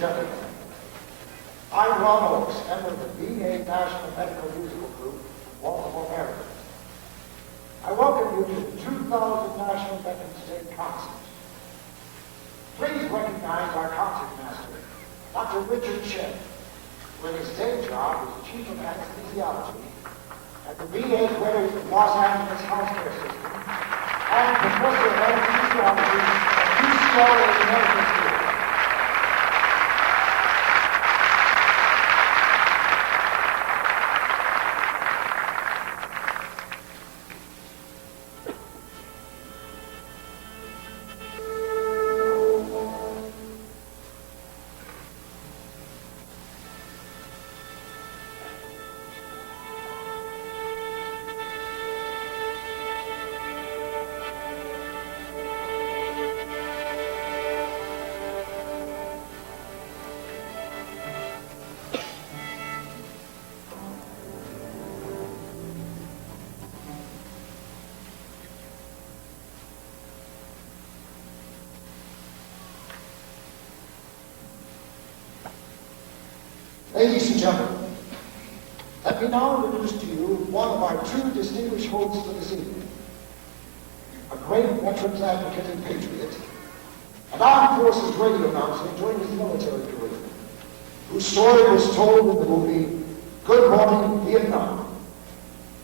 gentlemen, I'm Ron Oakes, member of the VA National Medical Musical Group, Baltimore, Maryland. I welcome you to the 2000 National Veterans Day Concert. Please recognize our concertmaster, Dr. Richard Shedd, who in his day job is Chief of Anesthesiology at the VA Greater Los Angeles Healthcare System and Professor of Anesthesiology at UCLA Medical School. Ladies and gentlemen, let me now introduce to you one of our two distinguished hosts for this evening, a great veterans advocate and patriot, an armed forces radio announcer during his military career, whose story was told in the movie Good Morning Vietnam,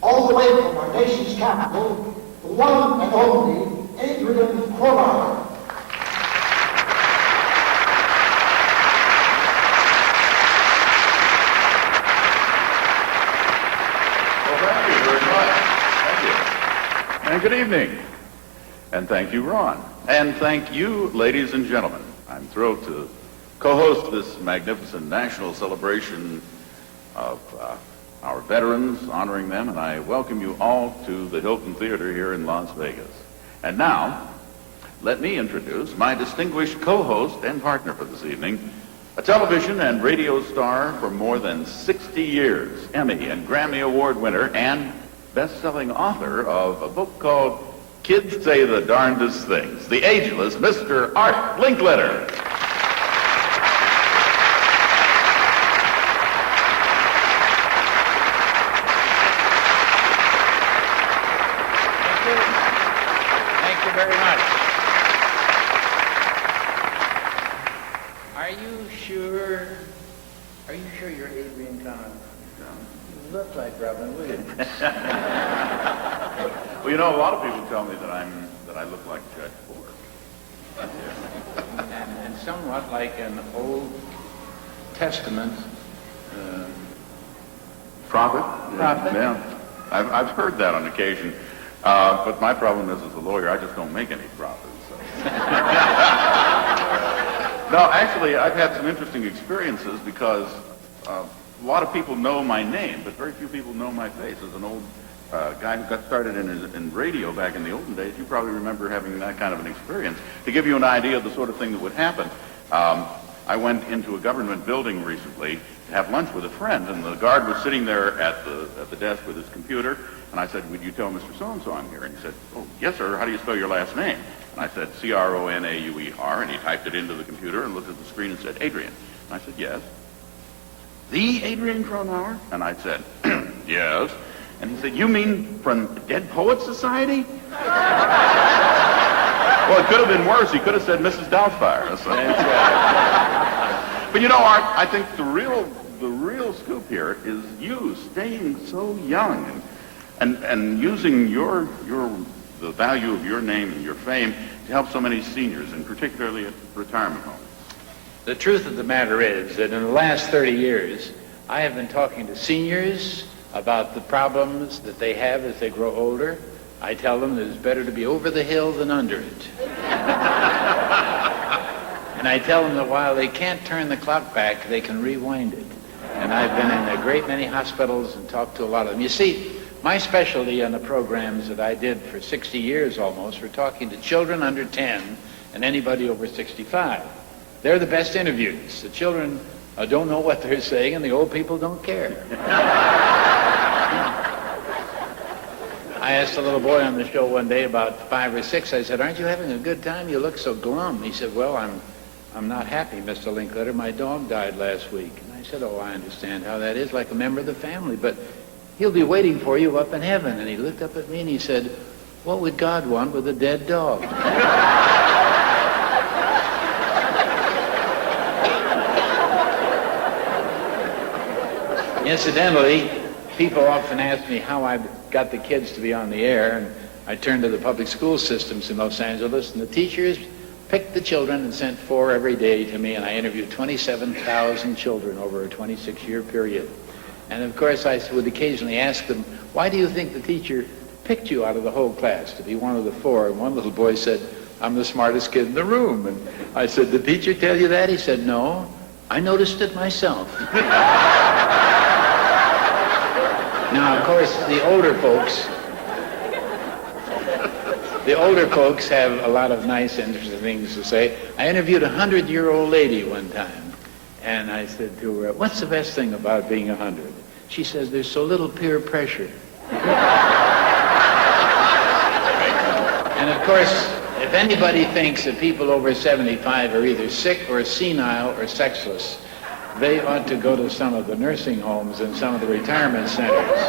all the way from our nation's capital, the one and only Adrian Cronauer. And good evening. And thank you, Ron. And thank you, ladies and gentlemen. I'm thrilled to co-host this magnificent national celebration of our veterans, honoring them, and I welcome you all to the Hilton Theater here in Las Vegas. And now, let me introduce my distinguished co-host and partner for this evening, a television and radio star for more than 60 years, Emmy and Grammy Award winner, and best-selling author of a book called Kids Say the Darndest Things, the ageless Mr. Art Linkletter. Thank you very much. Are you sure you're Adrian Cronauer? You look like Robin Williams. Well, you know, a lot of people tell me that I look like Judge Ford. and somewhat like an Old Testament Prophet? Prophet? Yeah. I've heard that on occasion. But my problem is, as a lawyer, I just don't make any prophets. So. No, actually, I've had some interesting experiences because a lot of people know my name, but very few people know my face. As an old guy who got started in radio back in the olden days, you probably remember having that kind of an experience. To give you an idea of the sort of thing that would happen, I went into a government building recently to have lunch with a friend, and the guard was sitting there at the desk with his computer, and I said, "Would you tell Mr. So-and-so I'm here?" And he said, "Oh, yes, sir. How do you spell your last name?" And I said, C-R-O-N-A-U-E-R, and he typed it into the computer and looked at the screen and said, "Adrian." And I said, "Yes." "The Adrian Cronauer?" And I said, "Yes." And he said, "You mean from Dead Poets Society?" Well, it could have been worse. He could have said Mrs. Doubtfire. So. But you know, Art, I think the real scoop here is you staying so young and using the value of your name and your fame to help so many seniors, and particularly at retirement homes. The truth of the matter is that in the last 30 years, I have been talking to seniors about the problems that they have as they grow older. I tell them that it's better to be over the hill than under it. And I tell them that while they can't turn the clock back, they can rewind it. And I've been in a great many hospitals and talked to a lot of them. You see, my specialty on the programs that I did for 60 years almost were talking to children under 10 and anybody over 65. They're the best interviews. The children don't know what they're saying, and the old people don't care. I asked a little boy on the show one day, about 5 or 6, I said, "Aren't you having a good time? You look so glum." He said, "Well, I'm not happy, Mr. Linkletter. My dog died last week. And I said, oh, I understand how that is, like a member of the family, but he'll be waiting for you up in heaven. And he looked up at me and he said, what would God want with a dead dog? Incidentally, people often ask me how I got the kids to be on the air, and I turned to the public school systems in Los Angeles, and the teachers picked the children and sent 4 every day to me, and I interviewed 27,000 children over a 26-year period. And of course, I would occasionally ask them, why do you think the teacher picked you out of the whole class to be one of the 4? And one little boy said, I'm the smartest kid in the room. And I said, did the teacher tell you that? He said, no, I noticed it myself. Now, of course, the older folks have a lot of nice, interesting things to say. I interviewed a 100-year-old lady one time, and I said to her, what's the best thing about being 100? She says, there's so little peer pressure. And of course, if anybody thinks that people over 75 are either sick or senile or sexless, they ought to go to some of the nursing homes and some of the retirement centers.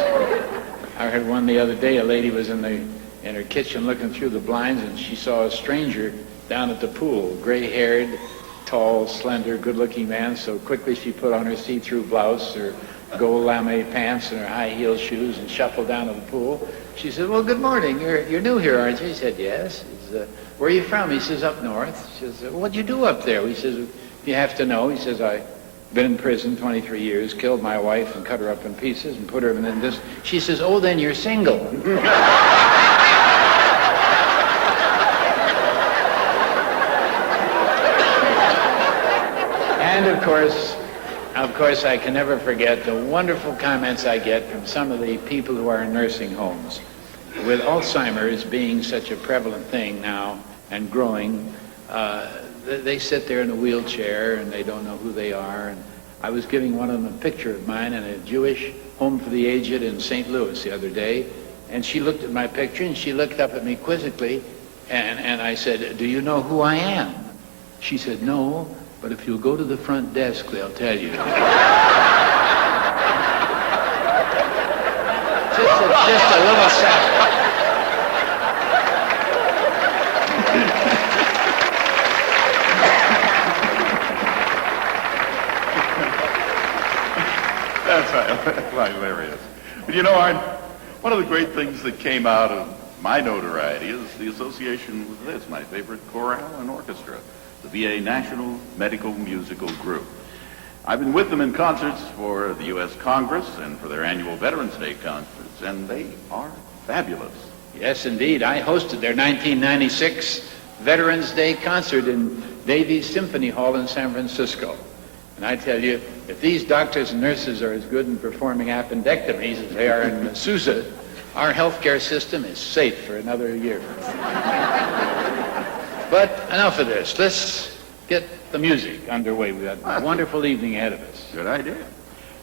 I heard one the other day, a lady was in her kitchen looking through the blinds, and she saw a stranger down at the pool, gray-haired, tall, slender, good-looking man. So quickly she put on her see-through blouse, her gold lame pants, and her high-heeled shoes, and shuffled down to the pool. She said, well, good morning. You're new here, aren't you? He said, yes. He said, where are you from? He says, up north. She says, what'd you do up there? He says, you have to know. He says, I've been in prison 23 years, killed my wife and cut her up in pieces and put her in this. She says, oh, then you're single. And of course, I can never forget the wonderful comments I get from some of the people who are in nursing homes. With Alzheimer's being such a prevalent thing now and growing, they sit there in a wheelchair and they don't know who they are. And I was giving one of them a picture of mine in a Jewish home for the aged in St. Louis the other day, and she looked at my picture and she looked up at me quizzically, and I said, do you know who I am? She said, no, but if you'll go to the front desk, they'll tell you. Just a little sample. That's hilarious. But you know, Art, one of the great things that came out of my notoriety is the association with this, my favorite chorale and orchestra, the VA National Medical Musical Group. I've been with them in concerts for the U.S. Congress and for their annual Veterans Day concerts, and they are fabulous. Yes, indeed. I hosted their 1996 Veterans Day concert in Davies Symphony Hall in San Francisco. And I tell you, if these doctors and nurses are as good in performing appendectomies as they are in Sousa, our healthcare system is safe for another year. But enough of this. Let's get the music underway. We've got a wonderful evening ahead of us. Good idea.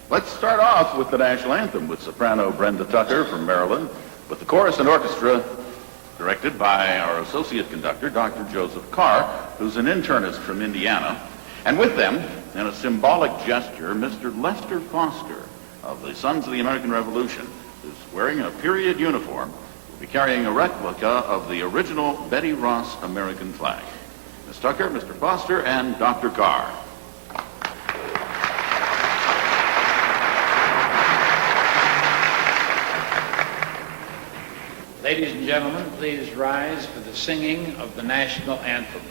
Let's start off with the national anthem with soprano Brenda Tucker from Maryland, with the chorus and orchestra directed by our associate conductor, Dr. Joseph Carr, who's an internist from Indiana. And with them, in a symbolic gesture, Mr. Lester Foster of the Sons of the American Revolution, who's wearing a period uniform, will be carrying a replica of the original Betty Ross American flag. Ms. Tucker, Mr. Foster, and Dr. Carr. Ladies and gentlemen, please rise for the singing of the national anthem.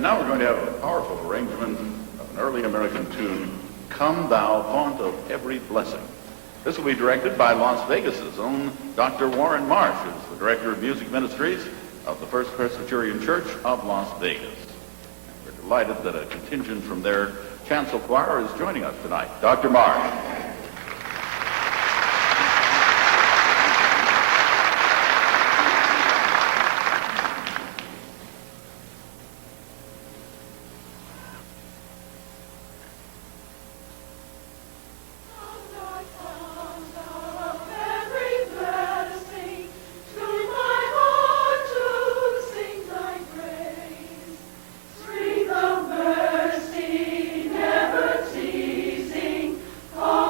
And now we're going to have a powerful arrangement of an early American tune, Come Thou Font of Every Blessing. This will be directed by Las Vegas's own Dr. Warren Marsh, who's the Director of Music Ministries of the First Presbyterian Church of Las Vegas. And we're delighted that a contingent from their chancel choir is joining us tonight. Dr. Marsh. Oh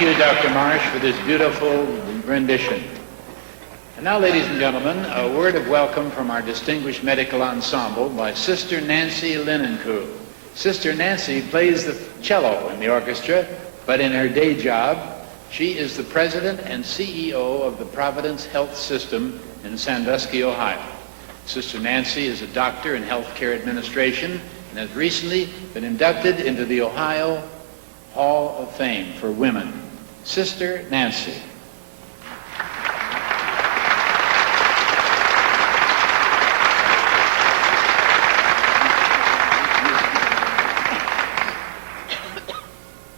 Thank you, Dr. Marsh, for this beautiful rendition. And now, ladies and gentlemen, a word of welcome from our distinguished medical ensemble by Sister Nancy Linenkuhl. Sister Nancy plays the cello in the orchestra, but in her day job, she is the president and CEO of the Providence Health System in Sandusky, Ohio. Sister Nancy is a doctor in healthcare administration and has recently been inducted into the Ohio Hall of Fame for Women. Sister Nancy.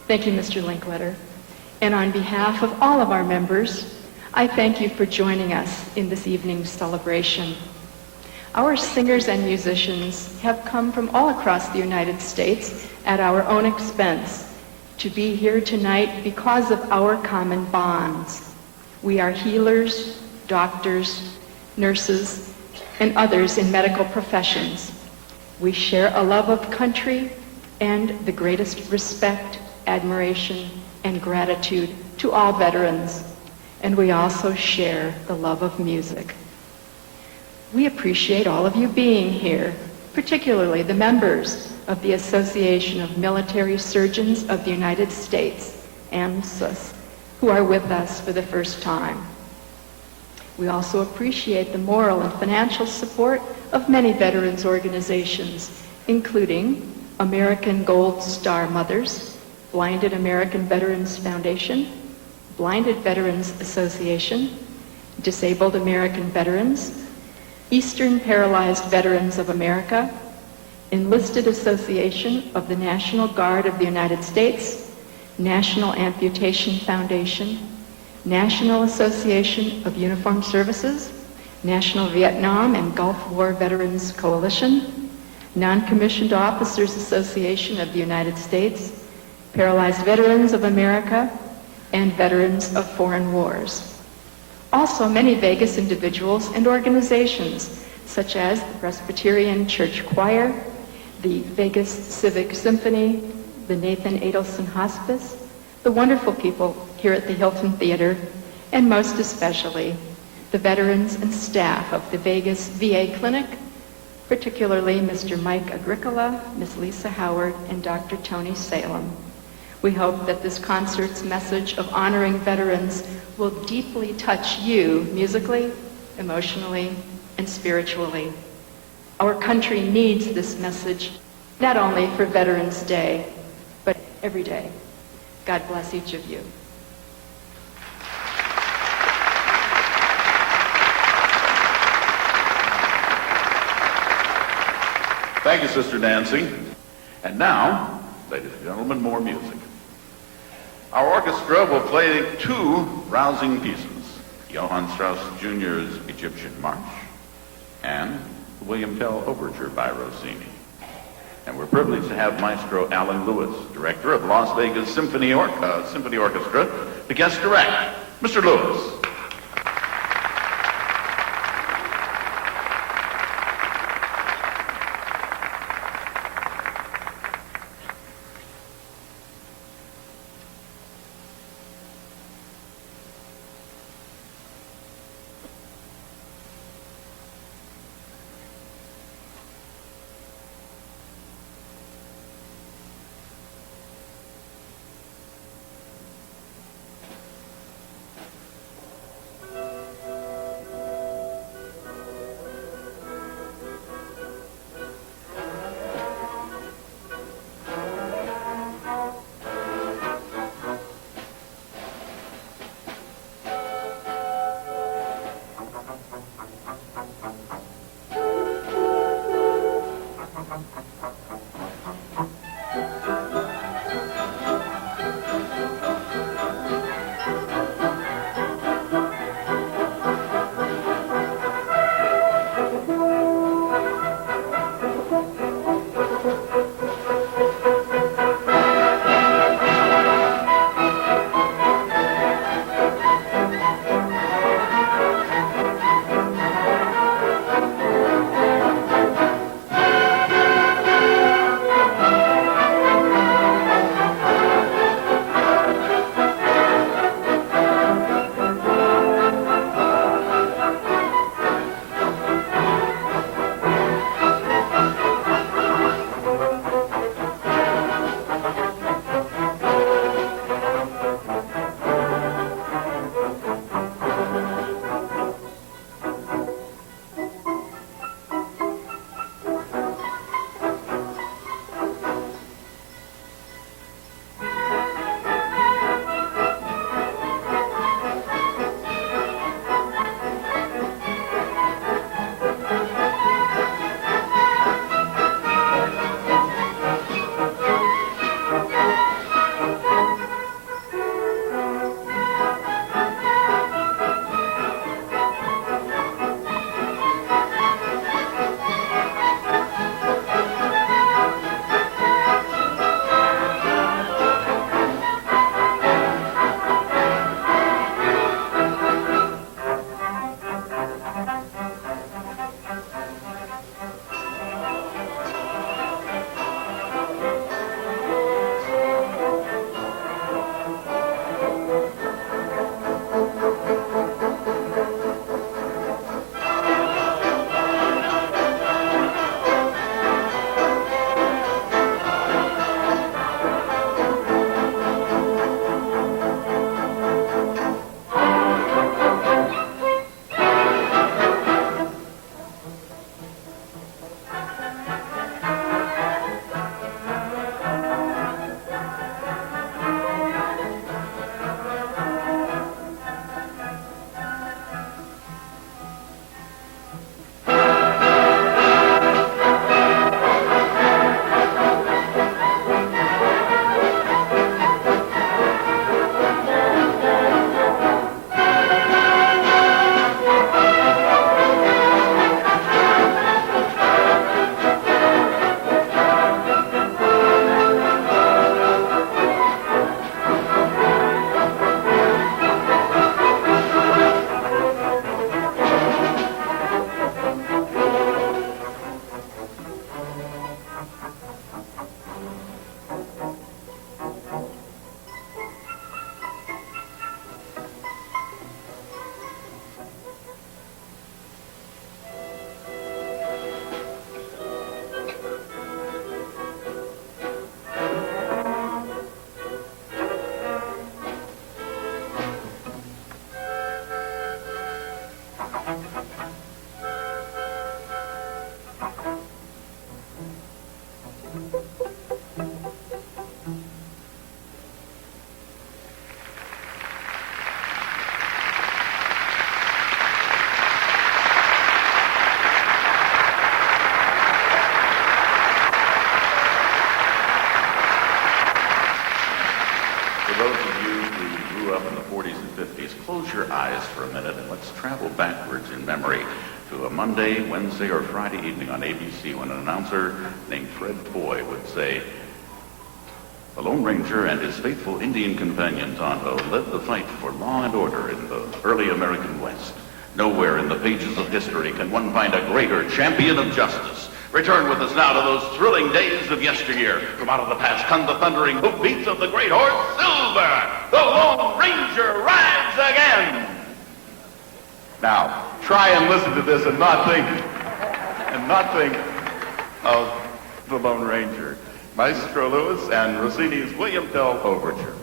Thank you, Mr. Linkletter. And on behalf of all of our members, I thank you for joining us in this evening's celebration. Our singers and musicians have come from all across the United States at our own expense to be here tonight because of our common bonds. We are healers, doctors, nurses, and others in medical professions. We share a love of country and the greatest respect, admiration, and gratitude to all veterans. And we also share the love of music. We appreciate all of you being here, particularly the members of the Association of Military Surgeons of the United States, AMSUS, who are with us for the first time. We also appreciate the moral and financial support of many veterans organizations, including American Gold Star Mothers, Blinded American Veterans Foundation, Blinded Veterans Association, Disabled American Veterans, Eastern Paralyzed Veterans of America, Enlisted Association of the National Guard of the United States, National Amputation Foundation, National Association of Uniformed Services, National Vietnam and Gulf War Veterans Coalition, Non-Commissioned Officers Association of the United States, Paralyzed Veterans of America, and Veterans of Foreign Wars. Also, many Vegas individuals and organizations, such as the Presbyterian Church Choir, the Vegas Civic Symphony, the Nathan Adelson Hospice, the wonderful people here at the Hilton Theater, and most especially, the veterans and staff of the Vegas VA Clinic, particularly Mr. Mike Agricola, Ms. Lisa Howard, and Dr. Tony Salem. We hope that this concert's message of honoring veterans will deeply touch you musically, emotionally, and spiritually. Our country needs this message, not only for Veterans Day, but every day. God bless each of you. Thank you, Sister Nancy. And now, ladies and gentlemen, more music. Our orchestra will play two rousing pieces, Johann Strauss Jr.'s Egyptian March and the William Tell Overture by Rossini. And we're privileged to have Maestro Alan Lewis, director of Las Vegas Symphony Orchestra, to guest direct. Mr. Lewis. Let's travel backwards in memory to a Monday, Wednesday, or Friday evening on ABC when an announcer named Fred Foy would say, "The Lone Ranger and his faithful Indian companion Tonto led the fight for law and order in the early American West. Nowhere in the pages of history can one find a greater champion of justice. Return with us now to those thrilling days of yesteryear. From out of the past come the thundering hoofbeats of the great horse Silver. The Lone Ranger rides again." Now, try and listen to this and not think of the Lone Ranger. Maestro Lewis and Rossini's William Tell Overture.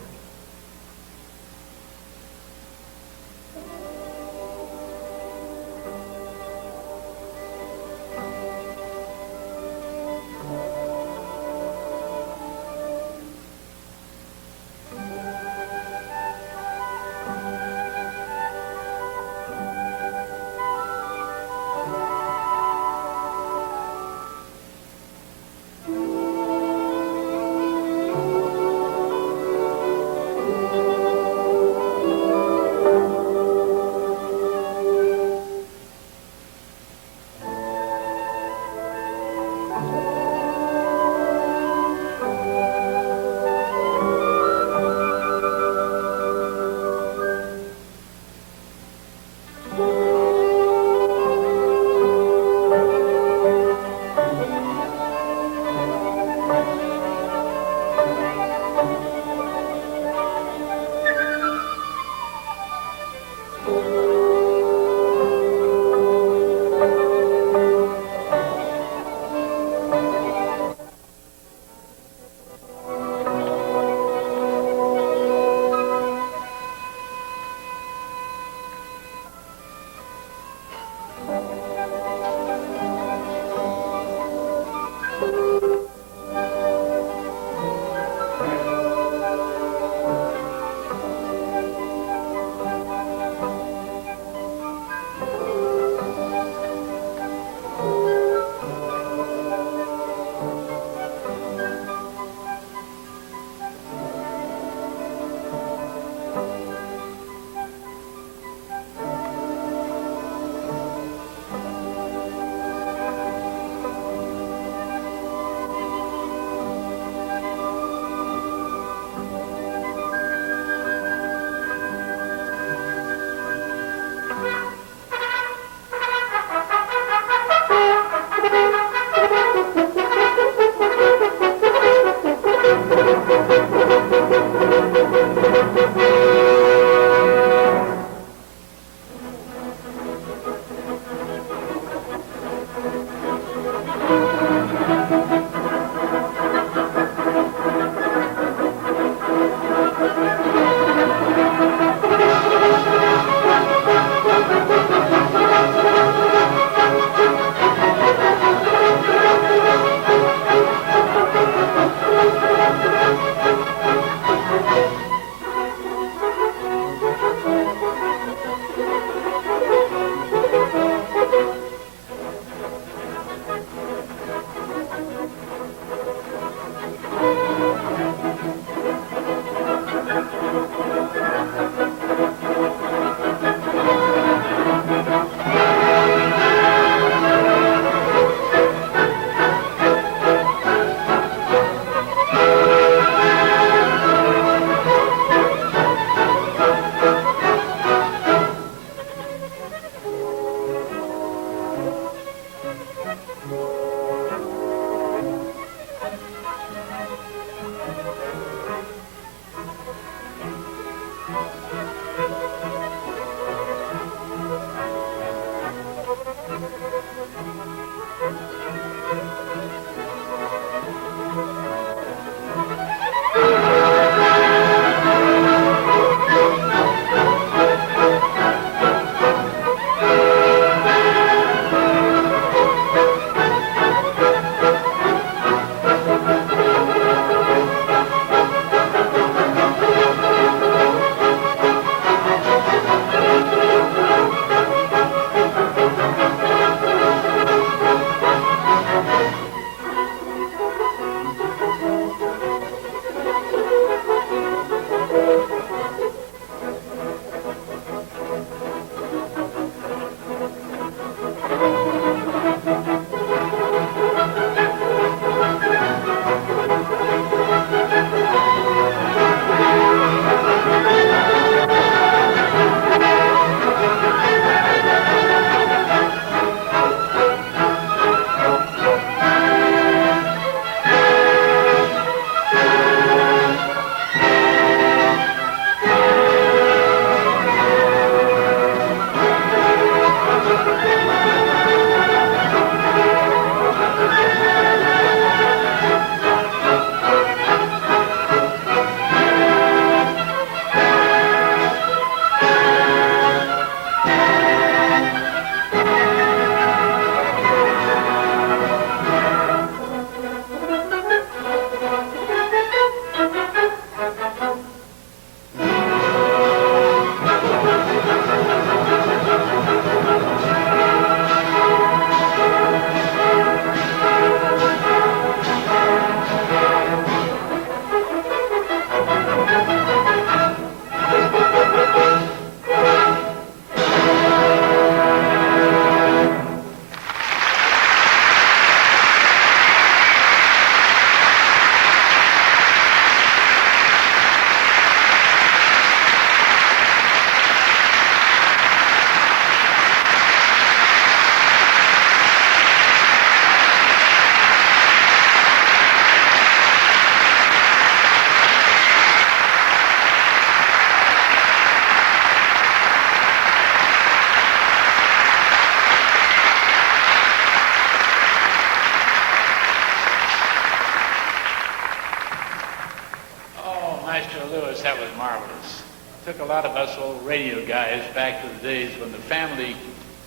took a lot of us old radio guys back to the days when the family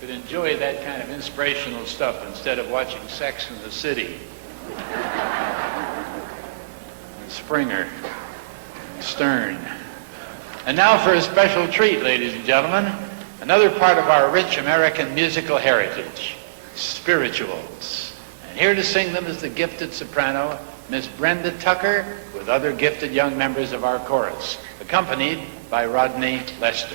could enjoy that kind of inspirational stuff instead of watching Sex and the City. And Springer, and Stern. And now for a special treat, ladies and gentlemen, another part of our rich American musical heritage, spirituals. And here to sing them is the gifted soprano, Miss Brenda Tucker, with other gifted young members of our chorus, accompanied by Rodney Lester.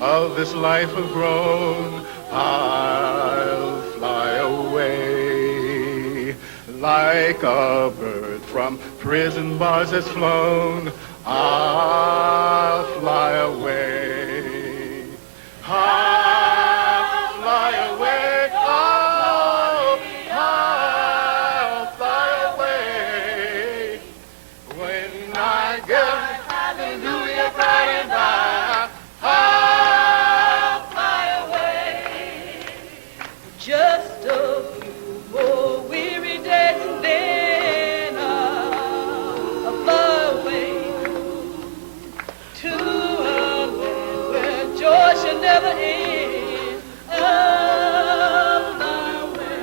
Of this life have grown, I'll fly away. Like a bird from prison bars has flown, I'll fly away. I'll fly away, oh, I'll fly away. When I get hallelujah by and by, just a few more weary days and then I'll fly away to a land where joy shall never end. I'll fly away.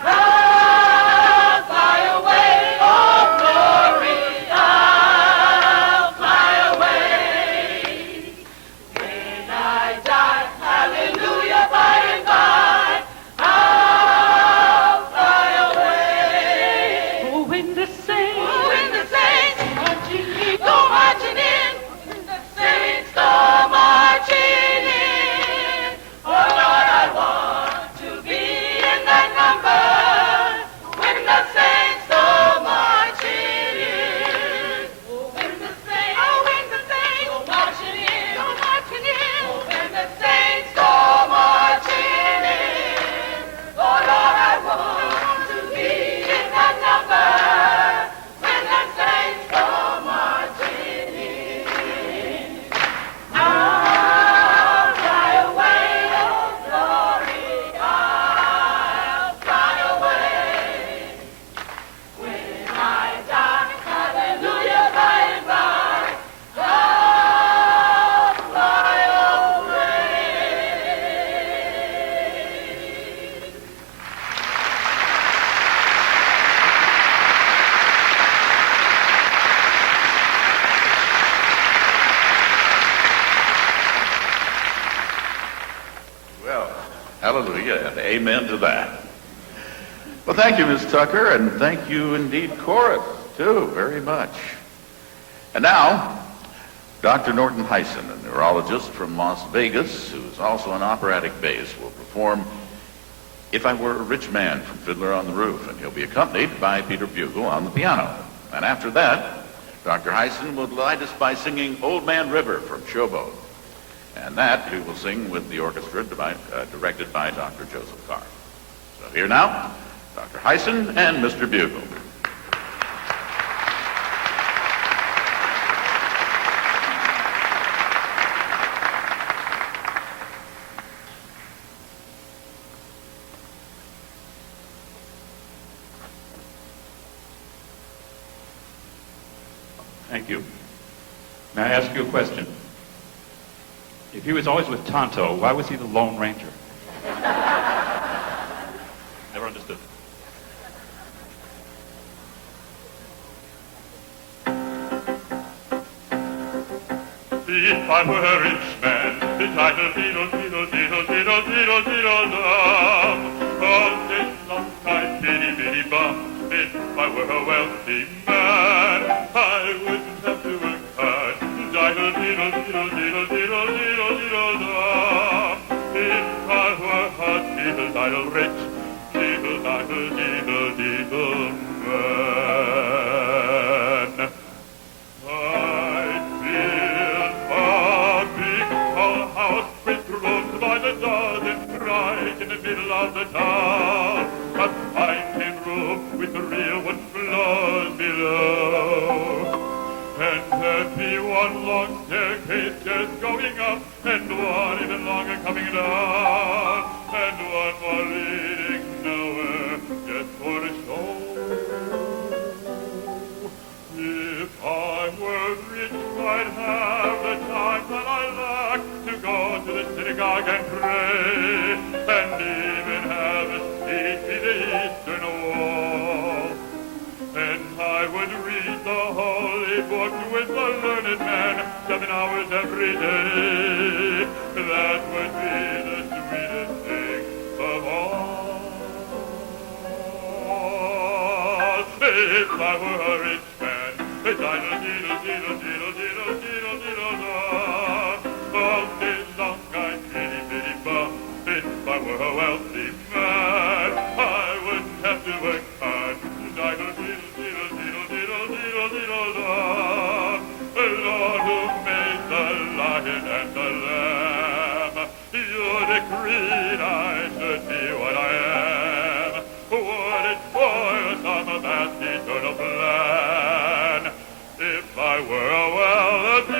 I'll fly away, oh glory, I'll fly away. When I die, hallelujah, by and by, I'll fly away. Oh, when the saints go marching in, the saints go marching in. Oh, Lord, I want to be in that number when the saints go marching in. Oh, when the saints go marching in, oh, when the saints go marching in. Oh, Lord, I want to be in that number when the saints go marching in. I'll fly away, oh glory, I'll fly away. When I die, hallelujah, by and by, I'll fly away. Well, hallelujah and amen to that. Well, thank you, Ms. Tucker, and thank you indeed, chorus, too, very much. And now, Dr. Norton Hyson, a neurologist from Las Vegas, who is also an operatic bass, will perform If I Were a Rich Man from Fiddler on the Roof, and he'll be accompanied by Peter Bugle on the piano. And after that, Dr. Hyson will delight us by singing Old Man River from Showboat. And that he will sing with the orchestra directed by Dr. Joseph Carr. So here now, Dr. Hyson and Mr. Bugle. Thank you. May I ask you a question? If he was always with Tonto, why was he the Lone Ranger? Never understood. If I were a rich man, the title diddle, diddle, diddle, diddle, diddle, diddle, dum. All day long I'd biddy, biddy, bum. If I were a wealthy man, I wouldn't have to work hard. Diddle, diddle, diddle, diddle, diddle, diddle, diddle, dum. If I were a diddle, diddle, rich, diddle, diddle, diddle, diddle, man. I'd build a big tall house with rooms by the dozen right in the middle of the town. A fine room with real wood floors below. And there'd be one long staircase just going up, and one even longer coming down, and one more leading nowhere, just for a show. If I were rich, I'd have the time that I lack to go to the synagogue and pray, and even have a seat by the eastern wall. And I would read the holy book with the learned man 7 hours every day. That would be the sweetest thing of all. If I were a rich man, diddle, diddle, diddle, diddle, diddle, diddle, diddle, da. All day long I'd biddy, biddy, bum. If I were a wealthy man, I wouldn't have to work hard. Diddle, diddle, diddle, diddle, diddle, diddle, diddle, da. The Lord who made the lion and the lamb, you decreed I should be what I am. Would it spoil some of that eternal plan if I were a wealthy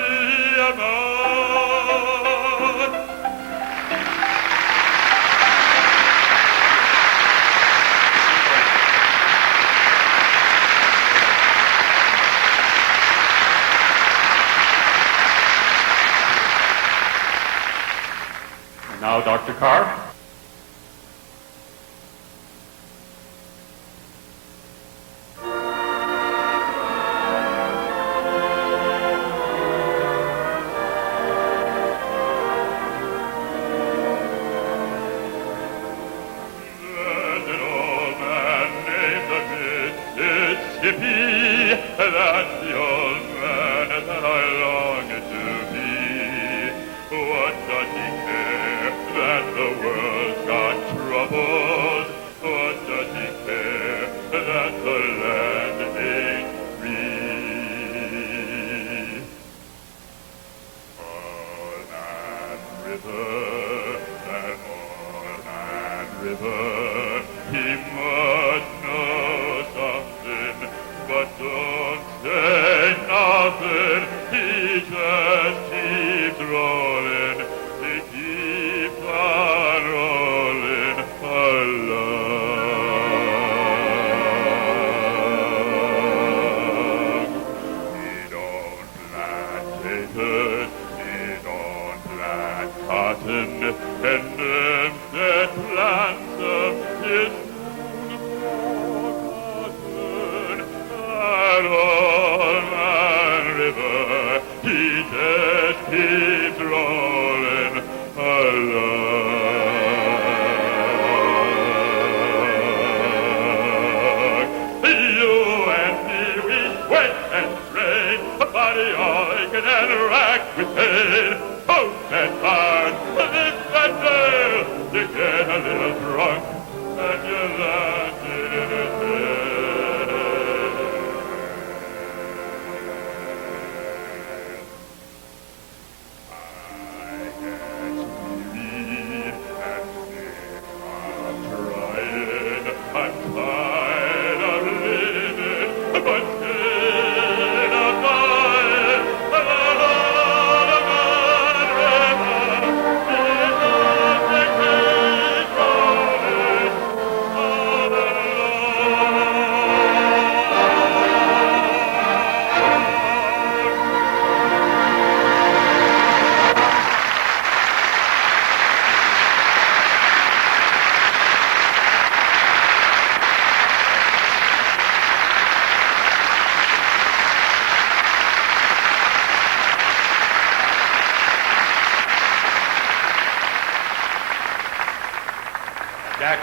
man? And now, Dr. Carr. There's an old man named Mississippi. That's the old man that I long to be. What does he care that the world's got troubles? What does he care that the land ain't free? Allman River, that Allman River, he must know something, but don't say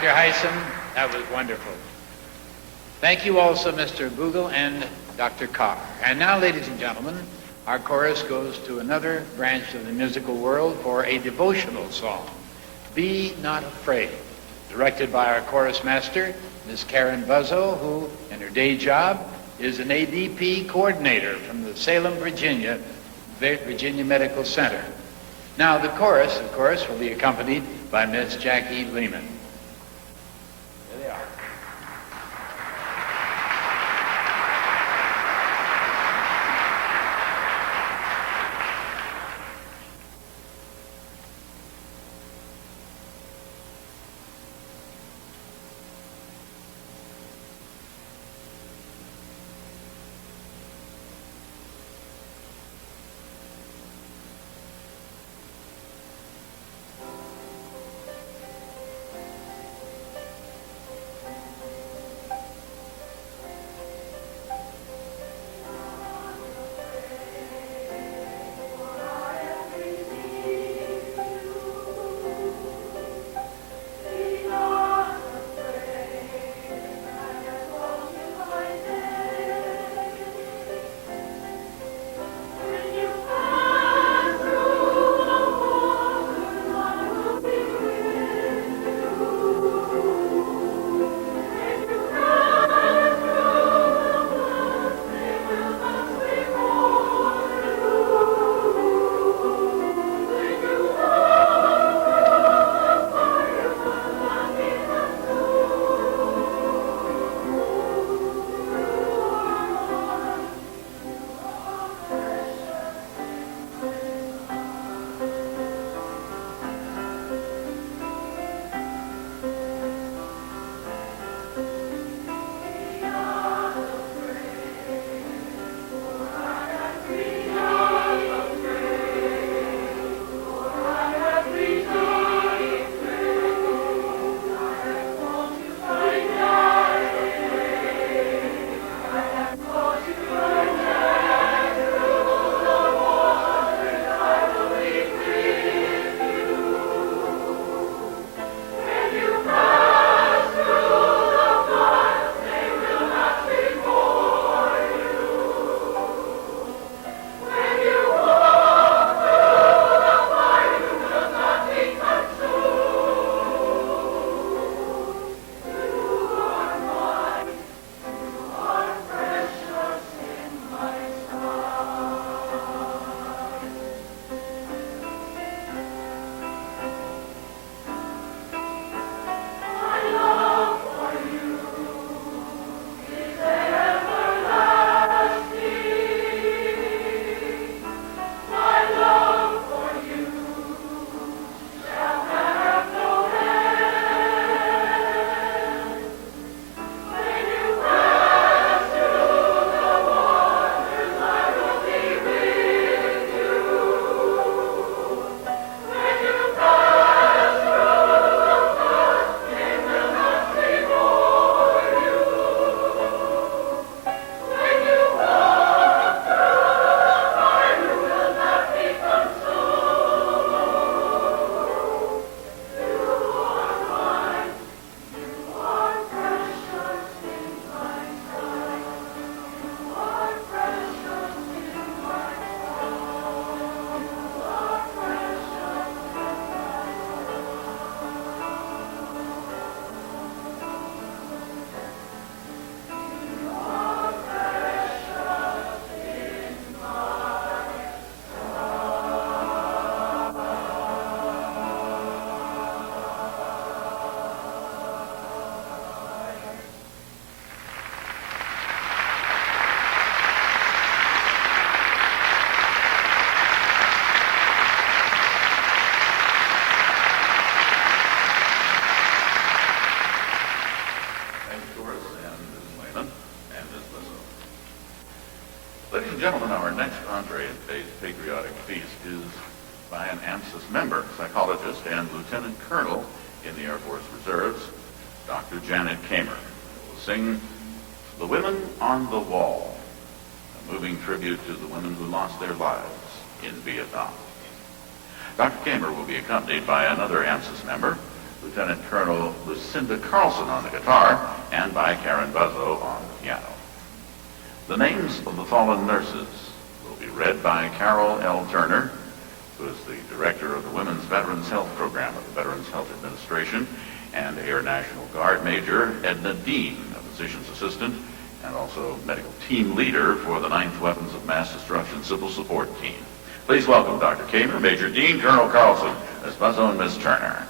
Dr. Hyson. That was wonderful. Thank you also, Mr. Bogle and Dr. Carr. And now, ladies and gentlemen, our chorus goes to another branch of the musical world for a devotional song, Be Not Afraid, directed by our chorus master, Miss Karen Buzzo, who, in her day job, is an ADP coordinator from the Salem, Virginia Medical Center. Now, the chorus, of course, will be accompanied by Miss Jackie Lehman. There they are. Ladies and gentlemen, our next Andre-based patriotic feast is by an ANSYS member, psychologist, and lieutenant colonel in the Air Force Reserves, Dr. Janet Kamer, who will sing The Women on the Wall, a moving tribute to the women who lost their lives in Vietnam. Dr. Kamer will be accompanied by another ANSYS member, Lieutenant Colonel Lucinda Carlson on the guitar, and by Karen Buzzo on the piano. The names of the fallen nurses will be read by Carol L. Turner, who is the director of the Women's Veterans Health Program of the Veterans Health Administration, and Air National Guard Major Edna Dean, a physician's assistant, and also medical team leader for the 9th Weapons of Mass Destruction Civil Support Team. Please welcome Dr. Kamer, Major Dean, Colonel Carlson, Ms. Buzzo, and Ms. Turner.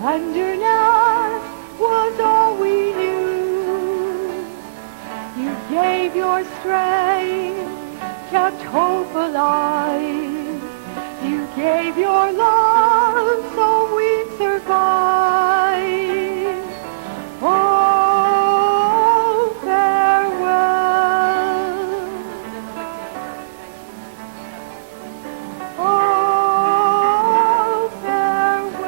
Tenderness was all we knew. You gave your strength, kept hope alive. You gave your love so we'd survive. Oh, farewell. Oh, farewell.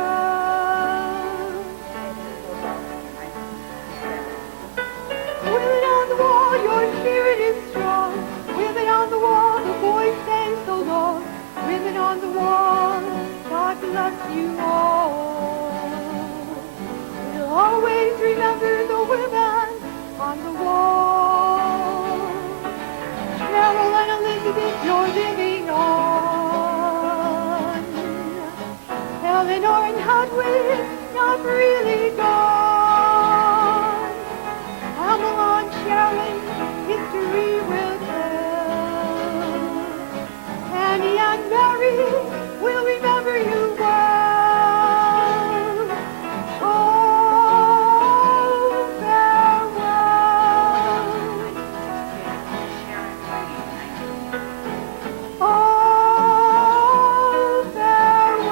Women on the wall, your spirit is strong. Women on the wall, the boys stay so long. Women on the wall, God bless you all. We'll always remember the women on the wall. Carol and Elizabeth, you're living on. Eleanor and Hedwig, not really gone. Pamela and Sharon, history will tell. Annie and Mary will remember you well. Oh, farewell. Oh, farewell.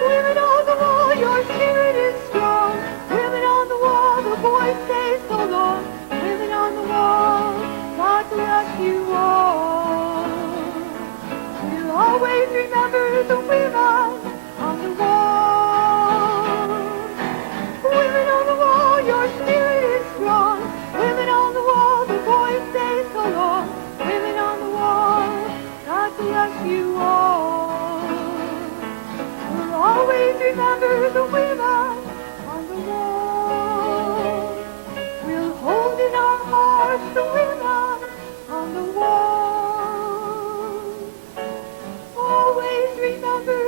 Women on the wall, your spirit is strong. Women on the wall, the boys stay so long. Women on the wall, God bless you all. We'll always remember the women on the wall. Women on the wall, your spirit is strong. Women on the wall, the boys stay so long. Women on the wall, God bless you all. We'll always remember the women on the wall. We'll hold in our hearts the women on the wall. Always remember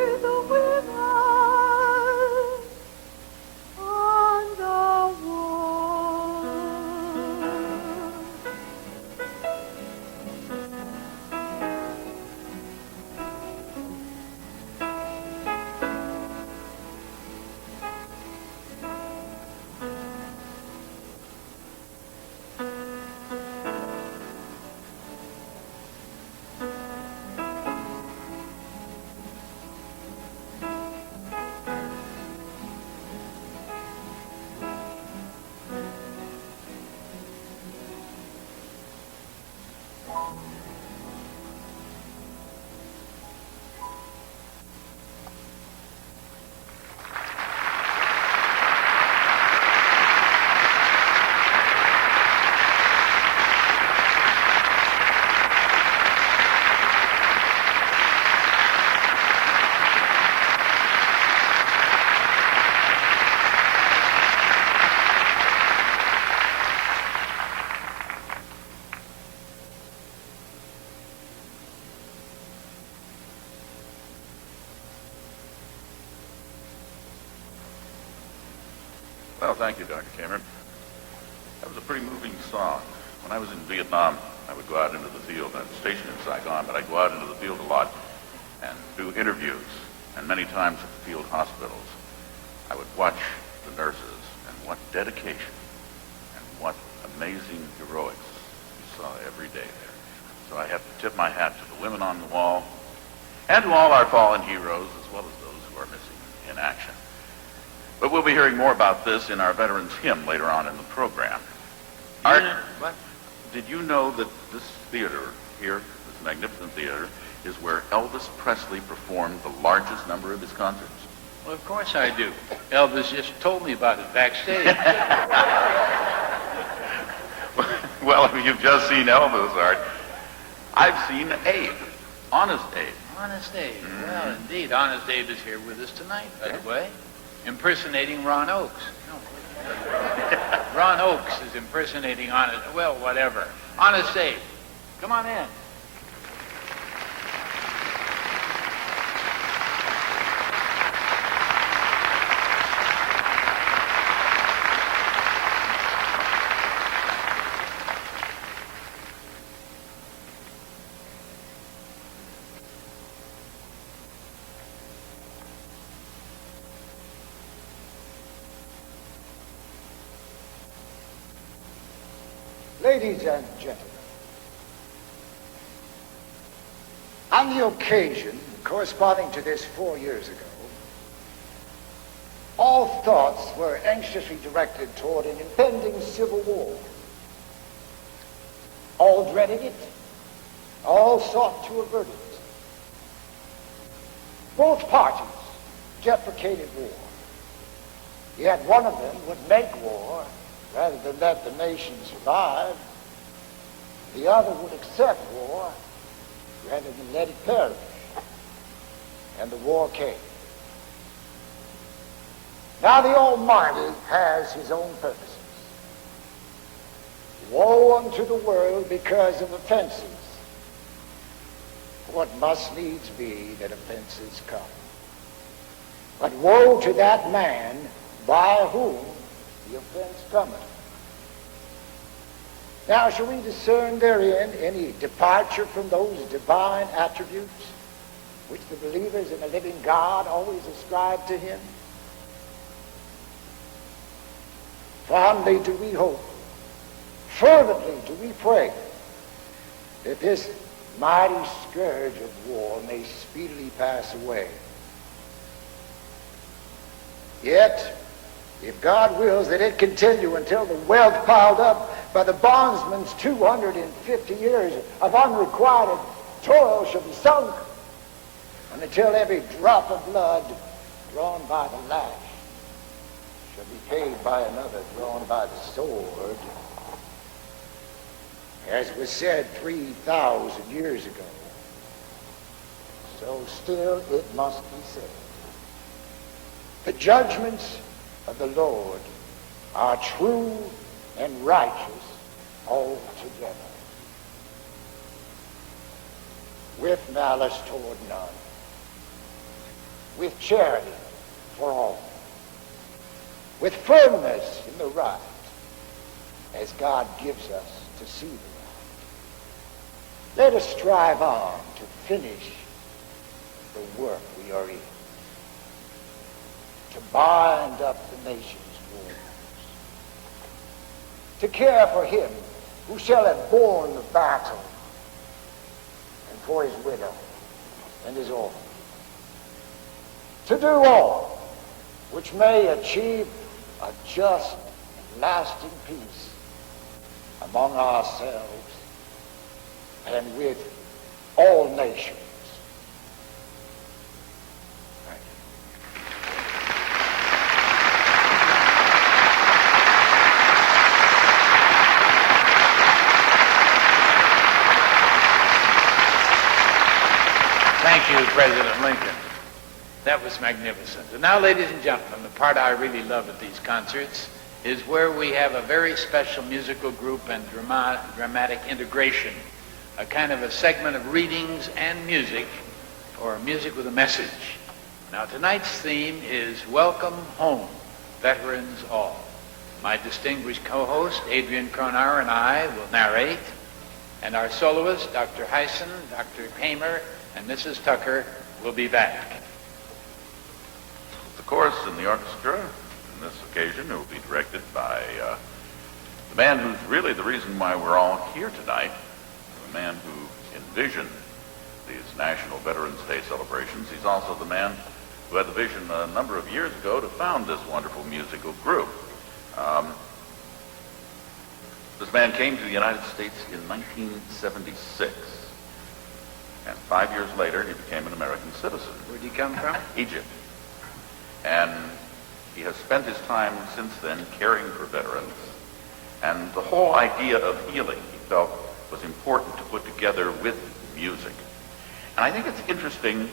Well, thank you, Dr. Cameron. That was a pretty moving song. When I was in Vietnam, I would go out into the field. I'm stationed in Saigon, but I'd go out into the field a lot and do interviews. And many times at the field hospitals, I would watch the nurses and what dedication and what amazing heroics you saw every day there. So I have to tip my hat to the women on the wall and to all our fallen heroes, as well as those who are missing in action. But we'll be hearing more about this in our Veterans Hymn later on in the program. Art, did you know that this theater here, this magnificent theater, is where Elvis Presley performed the largest number of his concerts? Well, of course I do. Elvis just told me about it backstage. Well, if you've just seen Elvis, Art, I've seen Abe, Honest Abe. Honest Abe. Well, indeed, Honest Abe is here with us tonight, by the way, impersonating Ron Oakes. Ron Oakes is impersonating Honest, well, whatever. Honest Abe, come on in. Ladies and gentlemen, on the occasion corresponding to this 4 years ago, all thoughts were anxiously directed toward an impending civil war. All dreaded it, all sought to avert it. Both parties deprecated war, yet one of them would make war rather than let the nation survive. The other would accept war rather than let it perish. And the war came. Now the Almighty has his own purposes. Woe unto the world because of offenses. What must needs be that offenses come. But woe to that man by whom the offense cometh. Now, shall we discern therein any departure from those divine attributes which the believers in the living God always ascribe to him? Fondly do we hope, fervently do we pray, that this mighty scourge of war may speedily pass away. Yet, if God wills that it continue until the wealth piled up by the bondsman's 250 years of unrequited toil shall be sunk, and until every drop of blood drawn by the lash shall be paid by another drawn by the sword, as was said 3,000 years ago, so still it must be said. The judgments of the Lord are true and righteous altogether, with malice toward none, with charity for all, with firmness in the right, as God gives us to see the right. Let us strive on to finish the work we are in, to bind up the nation's wounds, to care for him who shall have borne the battle, and for his widow and his orphan, to do all which may achieve a just and lasting peace among ourselves and with all nations. Thank you. Thank you, President Lincoln. That was magnificent. And now, ladies and gentlemen, the part I really love at these concerts is where we have a very special musical group and dramatic integration, a kind of a segment of readings and music, or music with a message. Now, tonight's theme is Welcome Home, Veterans All. My distinguished co-host, Adrian Cronauer, and I will narrate, and our soloists, Dr. Hyson, Dr. Hamer, and Mrs. Tucker, will be back. The chorus and the orchestra, on this occasion, will be directed by the man who's really the reason why we're all here tonight, the man who envisioned these National Veterans Day celebrations. He's also the man who had the vision a number of years ago to found this wonderful musical group. This man came to the United States in 1976, and 5 years later he became an American citizen. Where'd he come from? Egypt. And he has spent his time since then caring for veterans. And the whole idea of healing, he felt, was important to put together with music. And I think it's interesting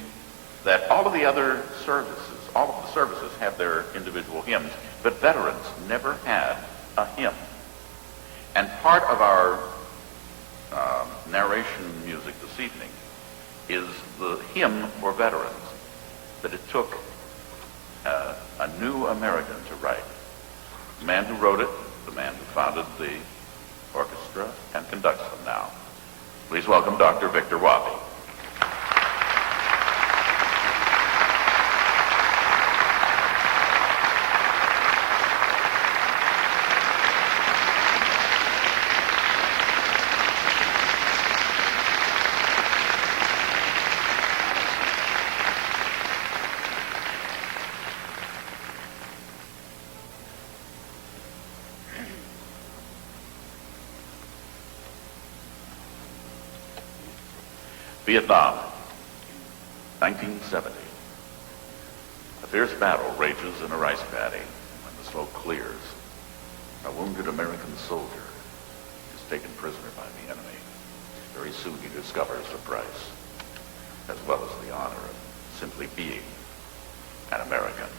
that all of the other services, all of the services have their individual hymns, but veterans never had a hymn. And part of our narration music this evening is the hymn for veterans that it took a new American to write. The man who wrote it, the man who founded the orchestra and conducts them now. Please welcome Dr. Victor Wabi. Vietnam, 1970. A fierce battle rages in a rice paddy. When the smoke clears, a wounded American soldier is taken prisoner by the enemy. Very soon he discovers the price, as well as the honor of simply being an American.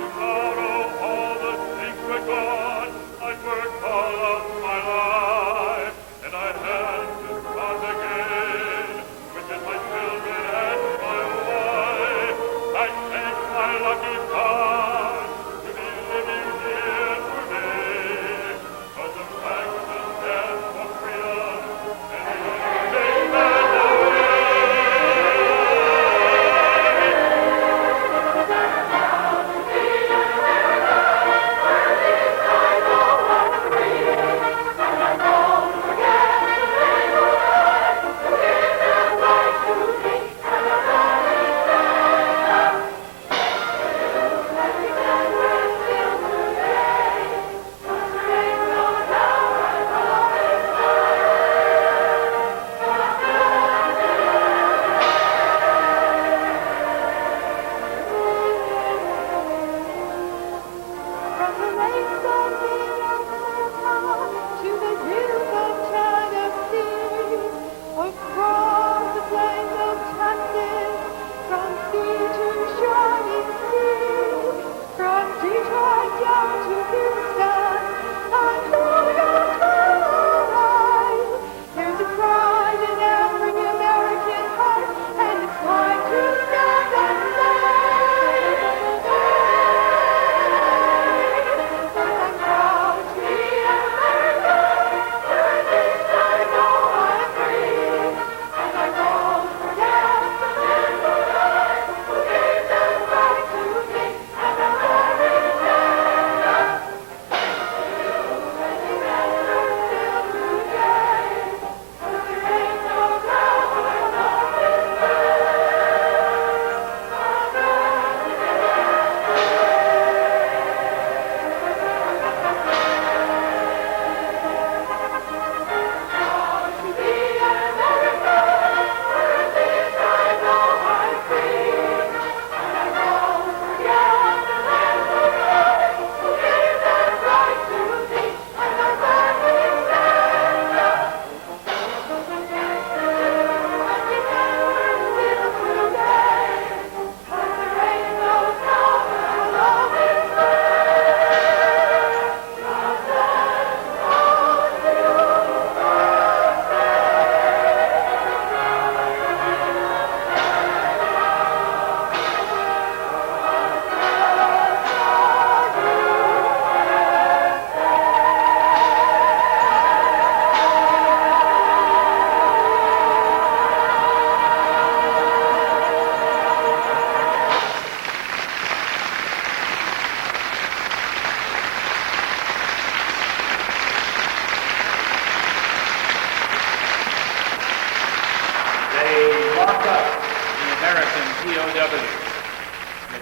Tomorrow all the things were gone. I'd worked all of my life.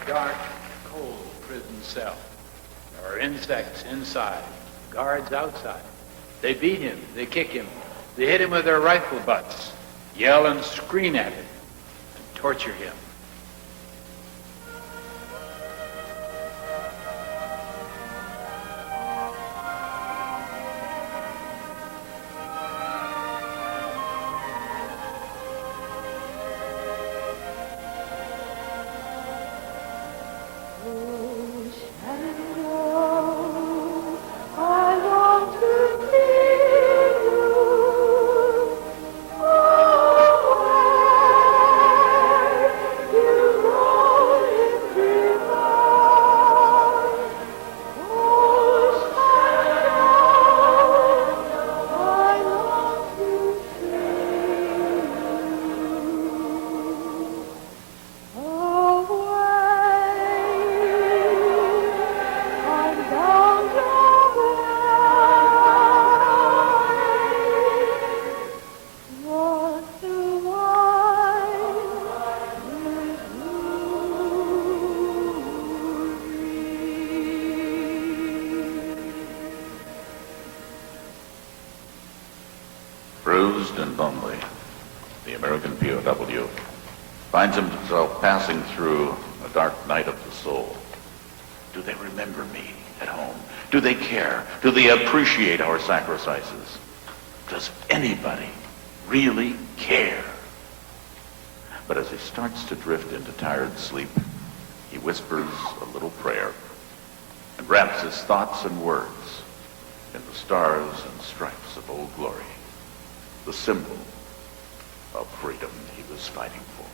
dark, cold prison cell. There are insects inside, guards outside. They beat him, they kick him, they hit him with their rifle butts, yell and scream at him, and torture him. Bruised and lonely, the American POW finds himself passing through a dark night of the soul. Do they remember me at home? Do they care? Do they appreciate our sacrifices? Does anybody really care? But as he starts to drift into tired sleep, he whispers a little prayer and wraps his thoughts and words in the stars and stripes of Old Glory, the symbol of freedom he was fighting for.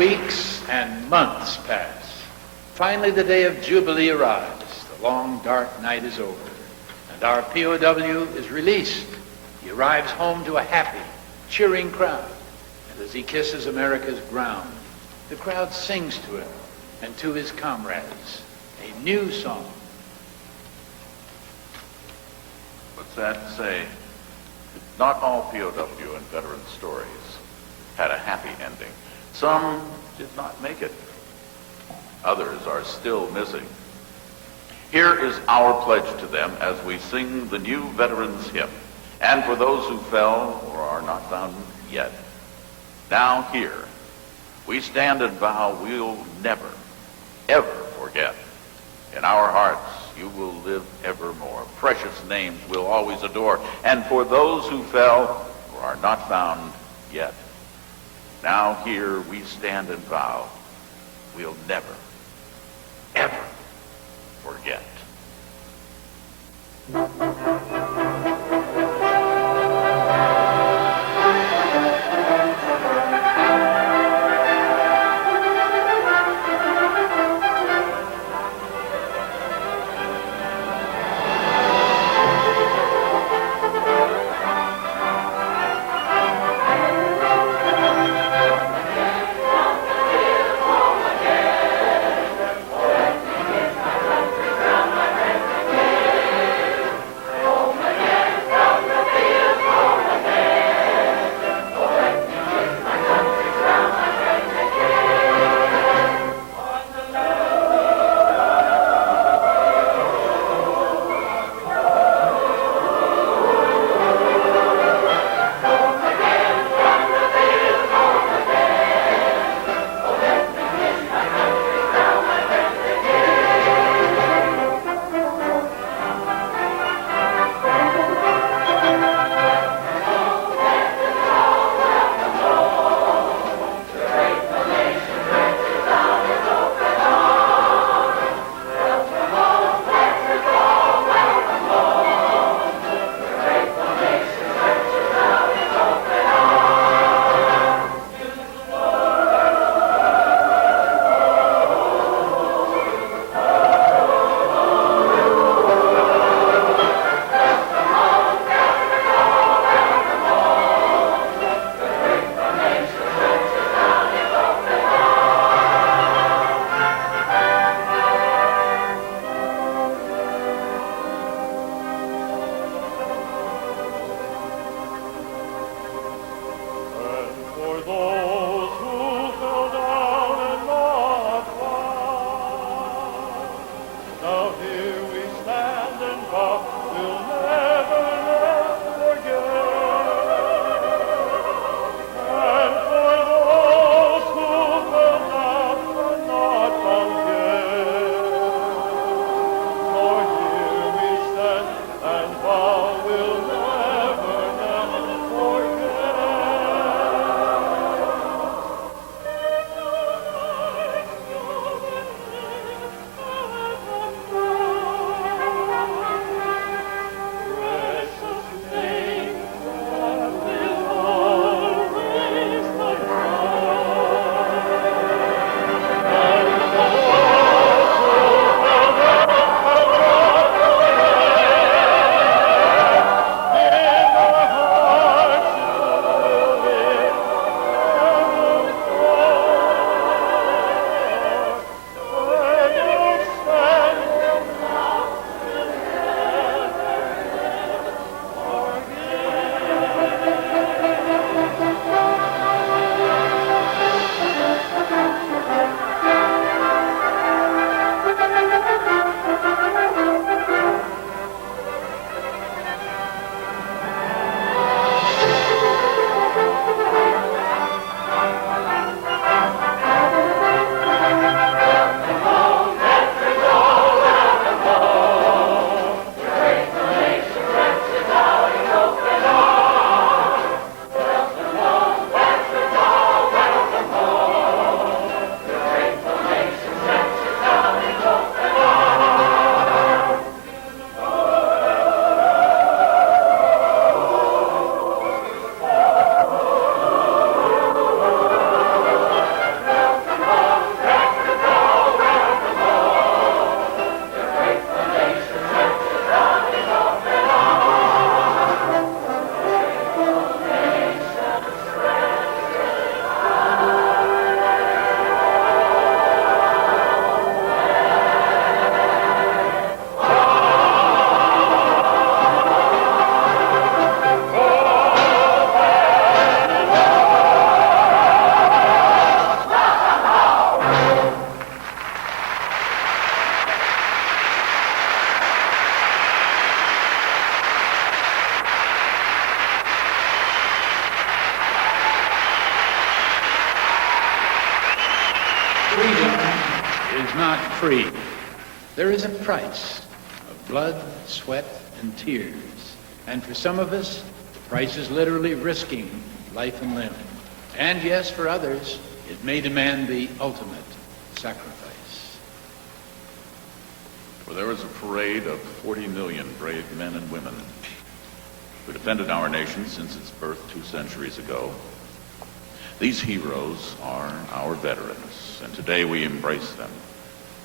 Weeks and months pass. Finally, the day of Jubilee arrives. The long, dark night is over, and our POW is released. He arrives home to a happy, cheering crowd. And as he kisses America's ground, the crowd sings to him and to his comrades a new song. But sad to say, not all POW and veteran stories had a happy ending. Some did not make it. Others are still missing. Here is our pledge to them as we sing the new Veterans Hymn. And for those who fell or are not found yet, now here, we stand and vow we'll never, ever forget. In our hearts, you will live evermore. Precious names we'll always adore. And for those who fell or are not found yet, now here we stand and vow we'll never, ever forget. is not free. There is a price of blood, sweat, and tears. And for some of us, the price is literally risking life and limb. And yes, for others, it may demand the ultimate sacrifice. For there is a parade of 40 million brave men and women who defended our nation since its birth 2 centuries ago. These heroes are our veterans, and today we embrace them.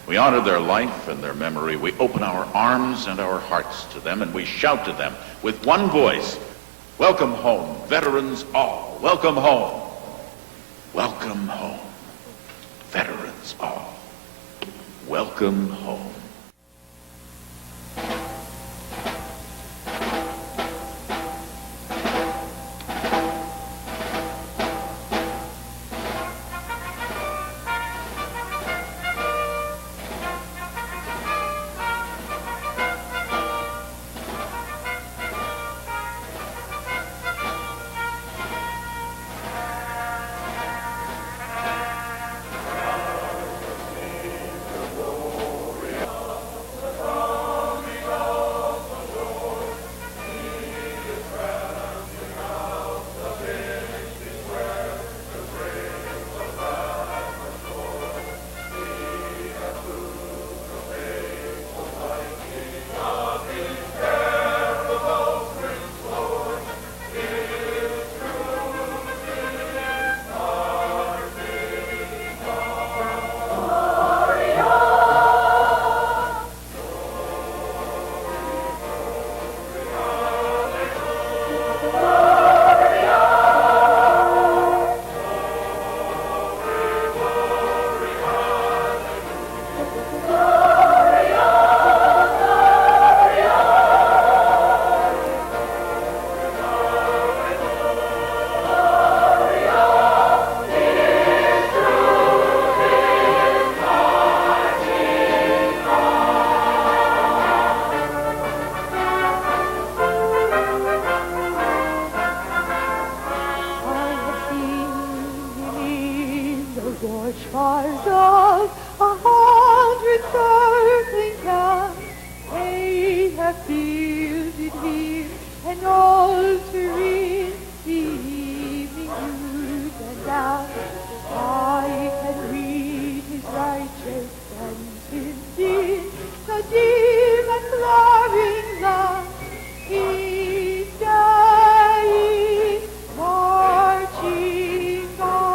We honor their life and their memory. We open our arms and our hearts to them, and we shout to them with one voice, welcome home, veterans all. Welcome home. Welcome home, veterans all. Welcome home. Watchfires of 100 circling camps, they have fielded here and all serene the evening news and down. I can read his righteous and sincere, the dim and glaring lamp. He's dying, marching on.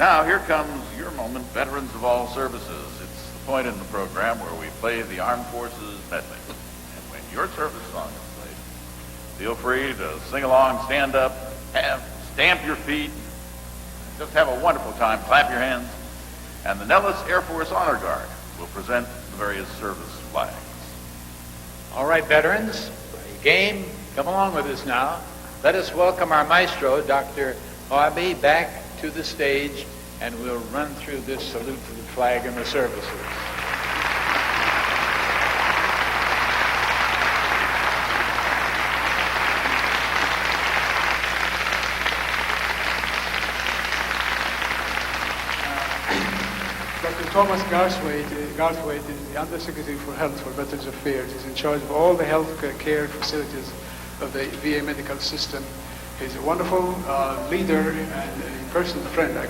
Now, here comes your moment, Veterans of All Services. It's the point in the program where we play the Armed Forces medley. And when your service song is played, feel free to sing along, stand up, stamp your feet, just have a wonderful time, clap your hands. And the Nellis Air Force Honor Guard will present the various service flags. All right, veterans, are you game? Come along with us now. Let us welcome our maestro, Dr. Harvey, back to the stage, and we'll run through this salute to the flag and the services. Dr. Thomas Garthwaite is the Undersecretary for Health for Veterans Affairs. He's in charge of all the health care facilities of the VA medical system. He's a wonderful leader and a personal friend. I'm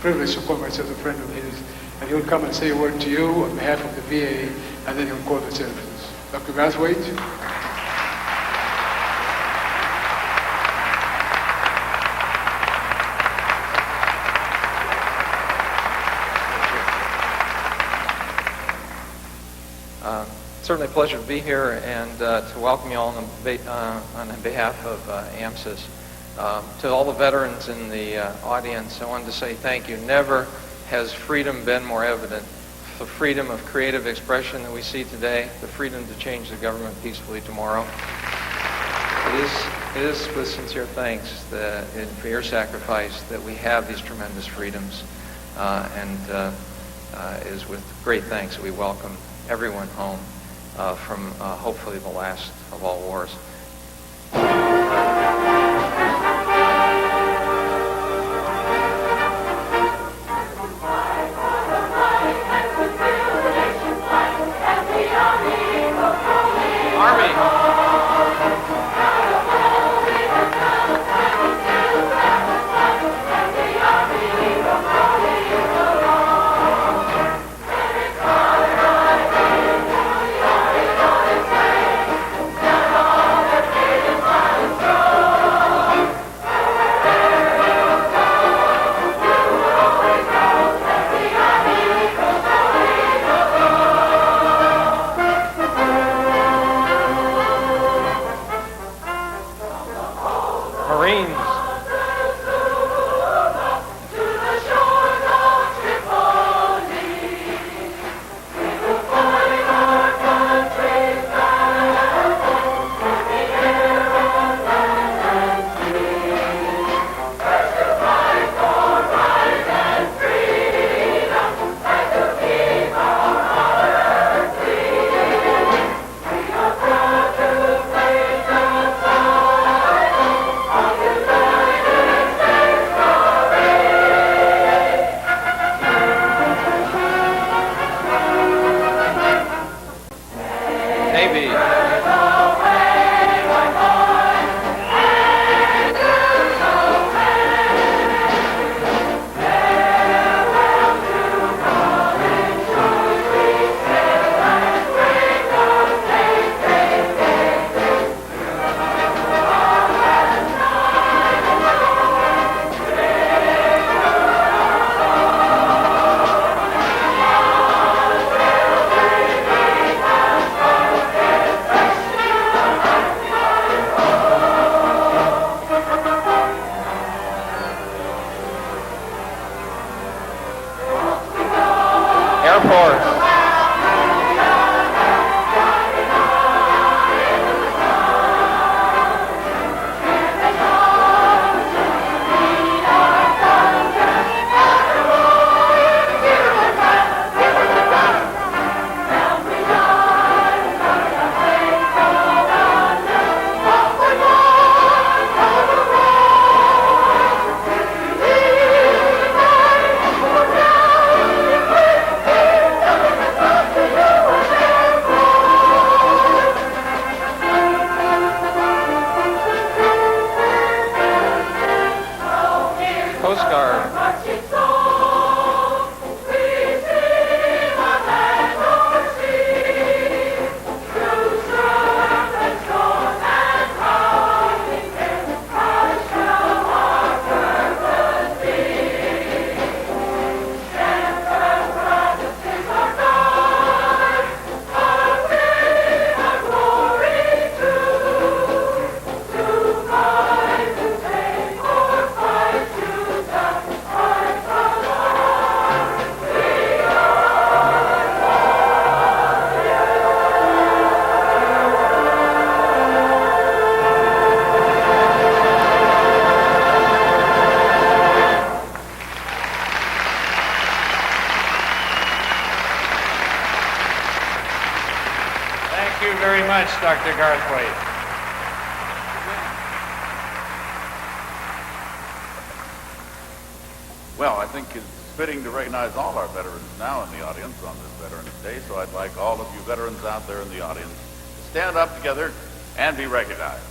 privileged to call myself a friend of his. And he'll come and say a word to you on behalf of the VA, and then he'll call the services. Dr. Garthwaite. Certainly a pleasure to be here and to welcome you all on behalf of AMSIS. To all the veterans in the audience, I wanted to say thank you. Never has freedom been more evident. The freedom of creative expression that we see today, the freedom to change the government peacefully tomorrow. It is with sincere thanks for your sacrifice that we have these tremendous freedoms. And it is with great thanks that we welcome everyone home from hopefully the last of all wars. Thank you very much, Dr. Garthwaite. Well, I think it's fitting to recognize all our veterans now in the audience on this Veterans Day, so I'd like all of you veterans out there in the audience to stand up together and be recognized.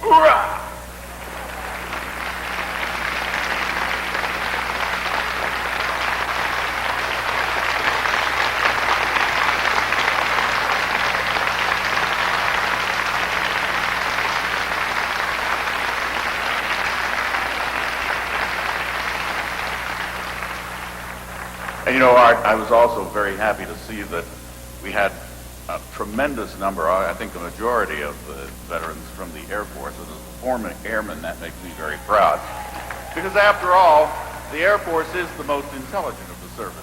Hoorah! And you know, Art, I was also very happy to see that we had a tremendous number, I think the majority of the veterans from the Air Force. As a former airman, that makes me very proud. Because after all, the Air Force is the most intelligent of the services.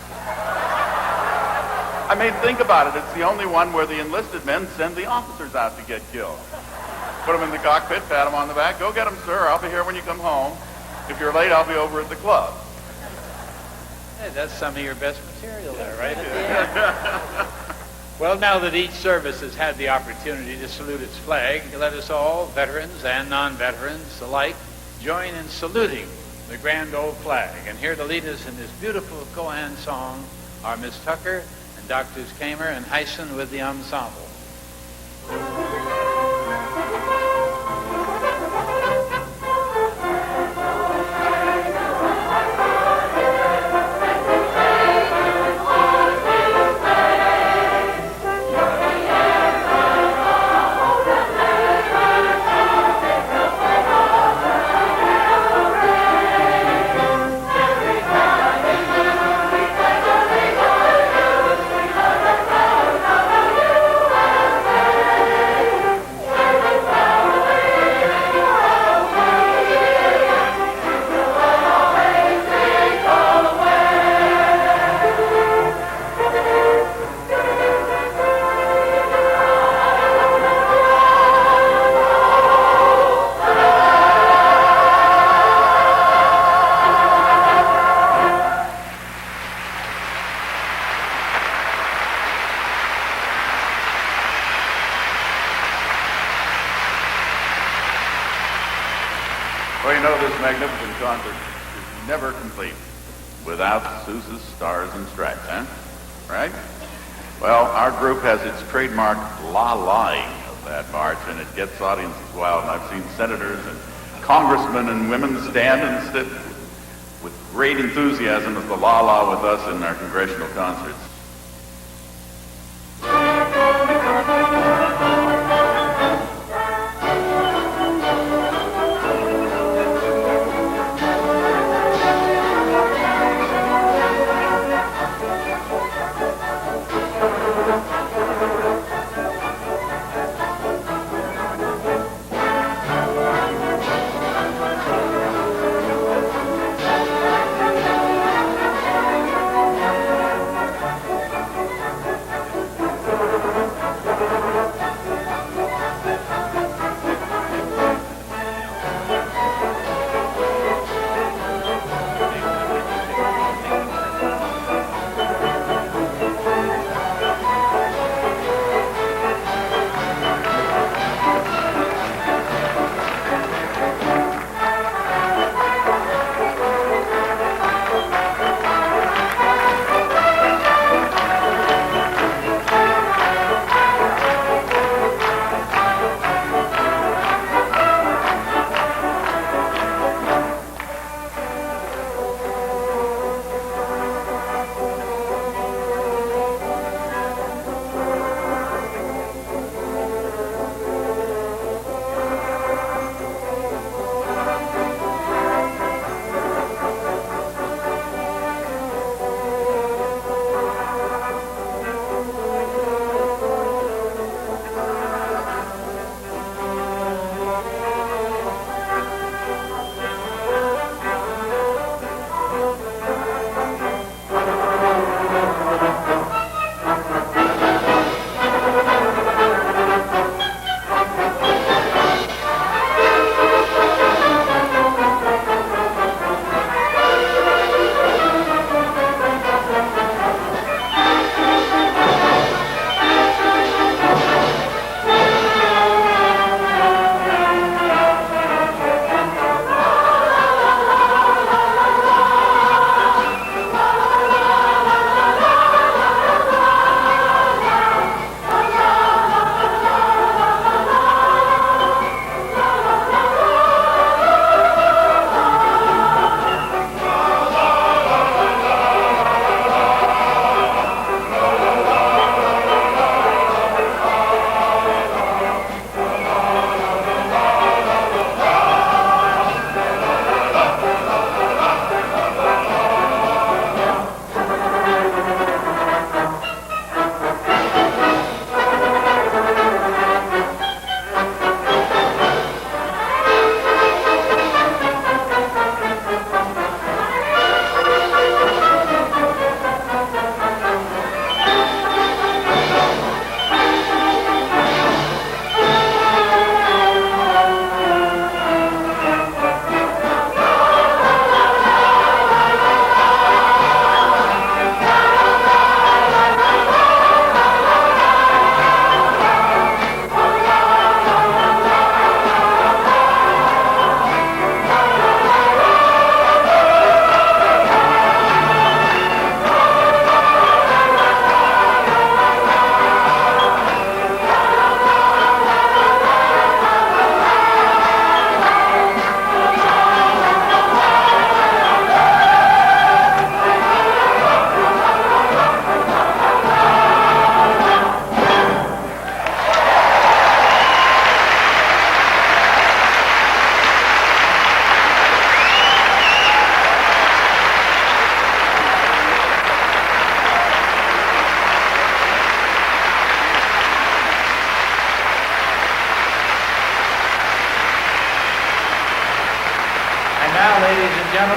I mean, think about it. It's the only one where the enlisted men send the officers out to get killed. Put them in the cockpit, pat them on the back, go get them, sir. I'll be here when you come home. If you're late, I'll be over at the club. Hey, that's some of your best material there, right at the end. Well, now that each service has had the opportunity to salute its flag, let us all, veterans and non-veterans alike, join in saluting the grand old flag. And here to lead us in this beautiful Koan song are Miss Tucker and Drs. Kamer and Heisen with the ensemble. Well, you know, this magnificent concert is never complete without Sousa's Stars and Stripes, huh? Right? Well, our group has its trademark la-lying of that march, and it gets audiences wild. And I've seen senators and congressmen and women stand and sit with great enthusiasm as the la-la with us in our congressional concerts.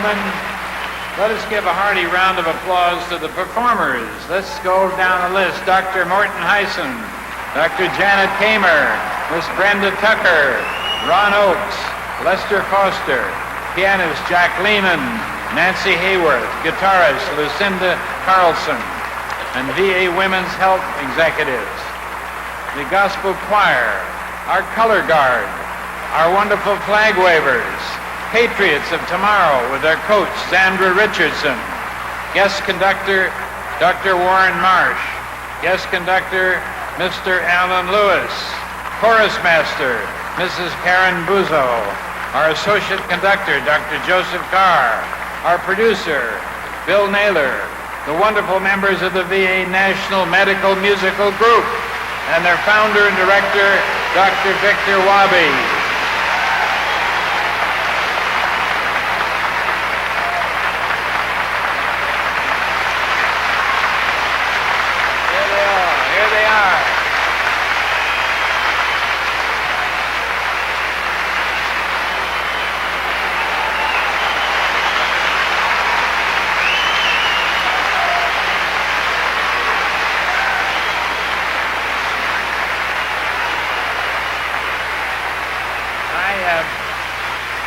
gentlemen, let us give a hearty round of applause to the performers. Let's go down the list. Dr. Morton Hyson, Dr. Janet Kamer, Miss Brenda Tucker, Ron Oakes, Lester Foster, pianist Jack Lehman, Nancy Hayworth, guitarist Lucinda Carlson, and VA Women's Health executives. The gospel choir, our color guard, our wonderful flag wavers, Patriots of Tomorrow with their coach, Sandra Richardson. Guest conductor, Dr. Warren Marsh. Guest conductor, Mr. Alan Lewis. Chorus master, Mrs. Karen Buzo. Our associate conductor, Dr. Joseph Carr. Our producer, Bill Naylor. The wonderful members of the VA National Medical Musical Group. And their founder and director, Dr. Victor Wabi.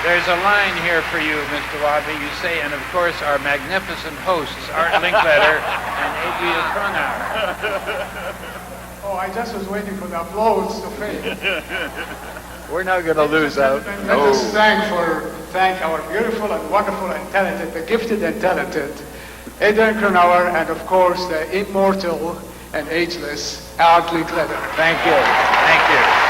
There's a line here for you, Mr. Wadley. You say, and of course, our magnificent hosts, Art Linkletter and Adrian Cronauer. Oh, I just was waiting for the applause to fade. We're not going to lose out. Let us thank our beautiful and wonderful and talented, the gifted and talented, Adrian Cronauer, and of course, the immortal and ageless Art Linkletter. Thank you. Thank you.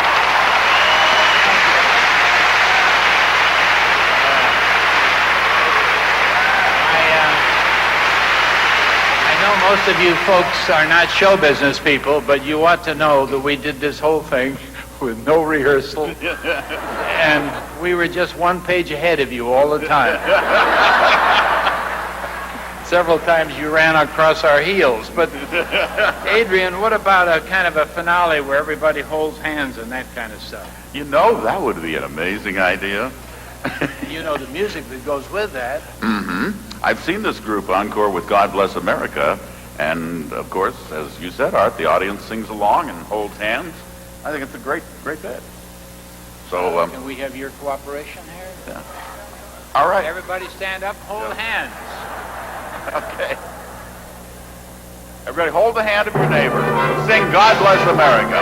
Most of you folks are not show business people, but you ought to know that we did this whole thing with no rehearsal, and we were just one page ahead of you all the time. Several times you ran across our heels. But, Adrian, what about a kind of a finale where everybody holds hands and that kind of stuff? You know, that would be an amazing idea. You know the music that goes with that. Mm-hmm. I've seen this group encore with God Bless America, and of course, as you said, Art, the audience sings along and holds hands. I think it's a great bit. So, can we have your cooperation here? Yeah. All right. Everybody stand up, hold hands. Okay. Everybody hold the hand of your neighbor. Sing God Bless America.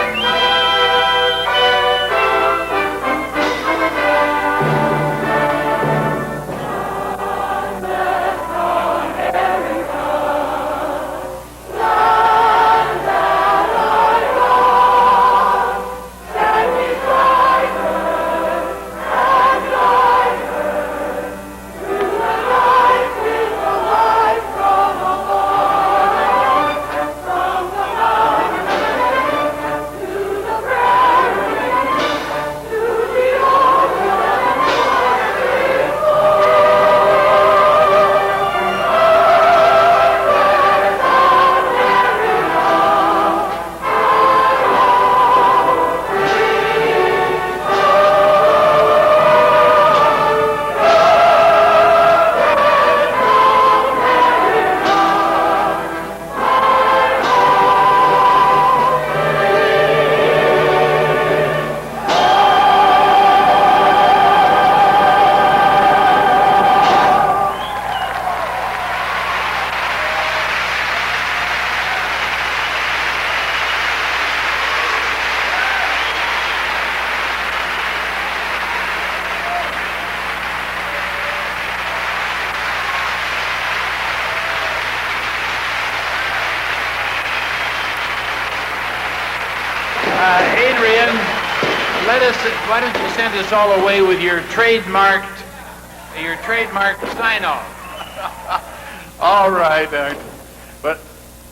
Adrian, why don't you send us all away with your trademarked sign-off? All right, but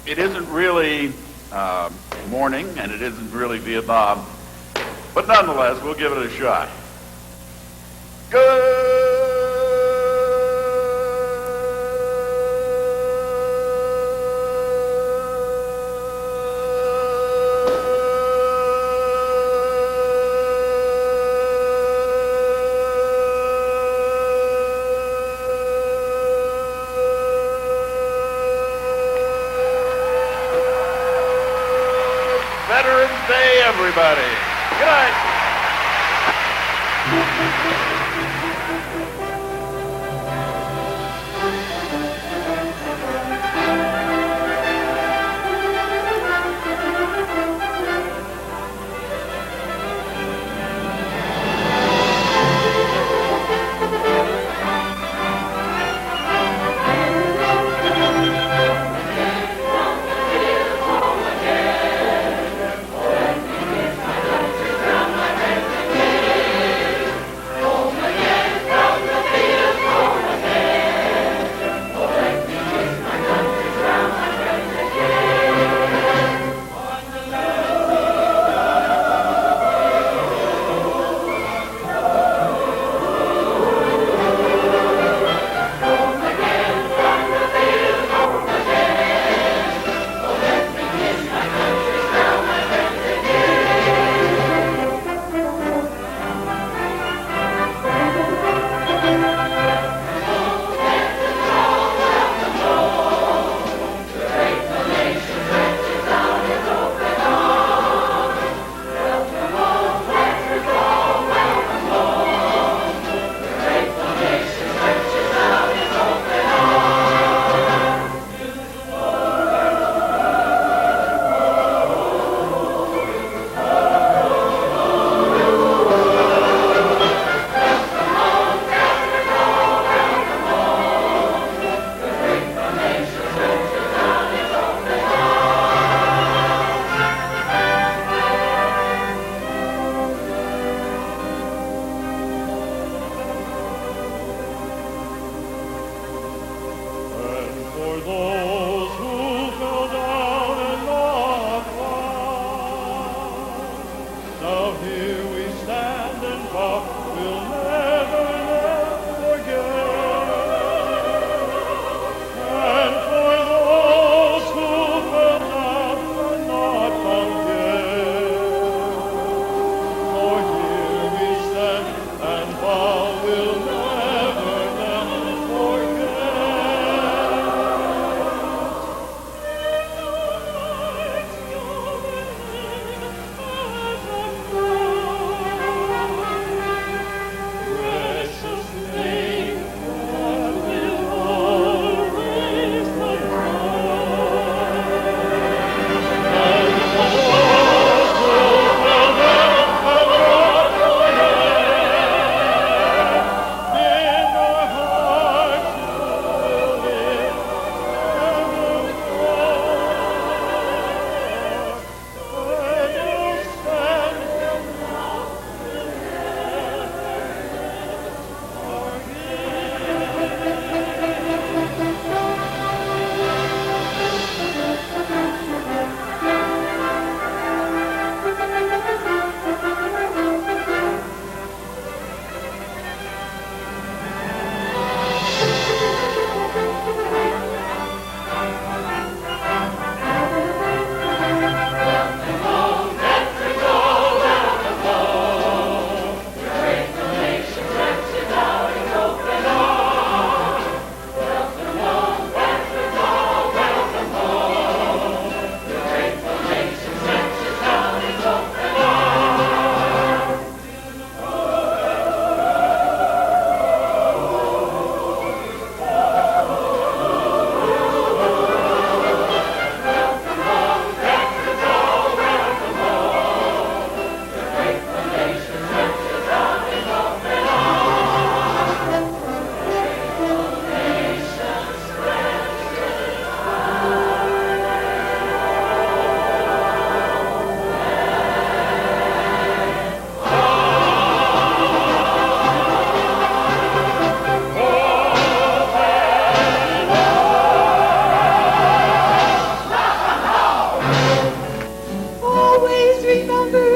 it isn't really morning, and it isn't really Vietnam, but nonetheless, we'll give it a shot. Good. Veterans Day, everybody. Good night. Always remember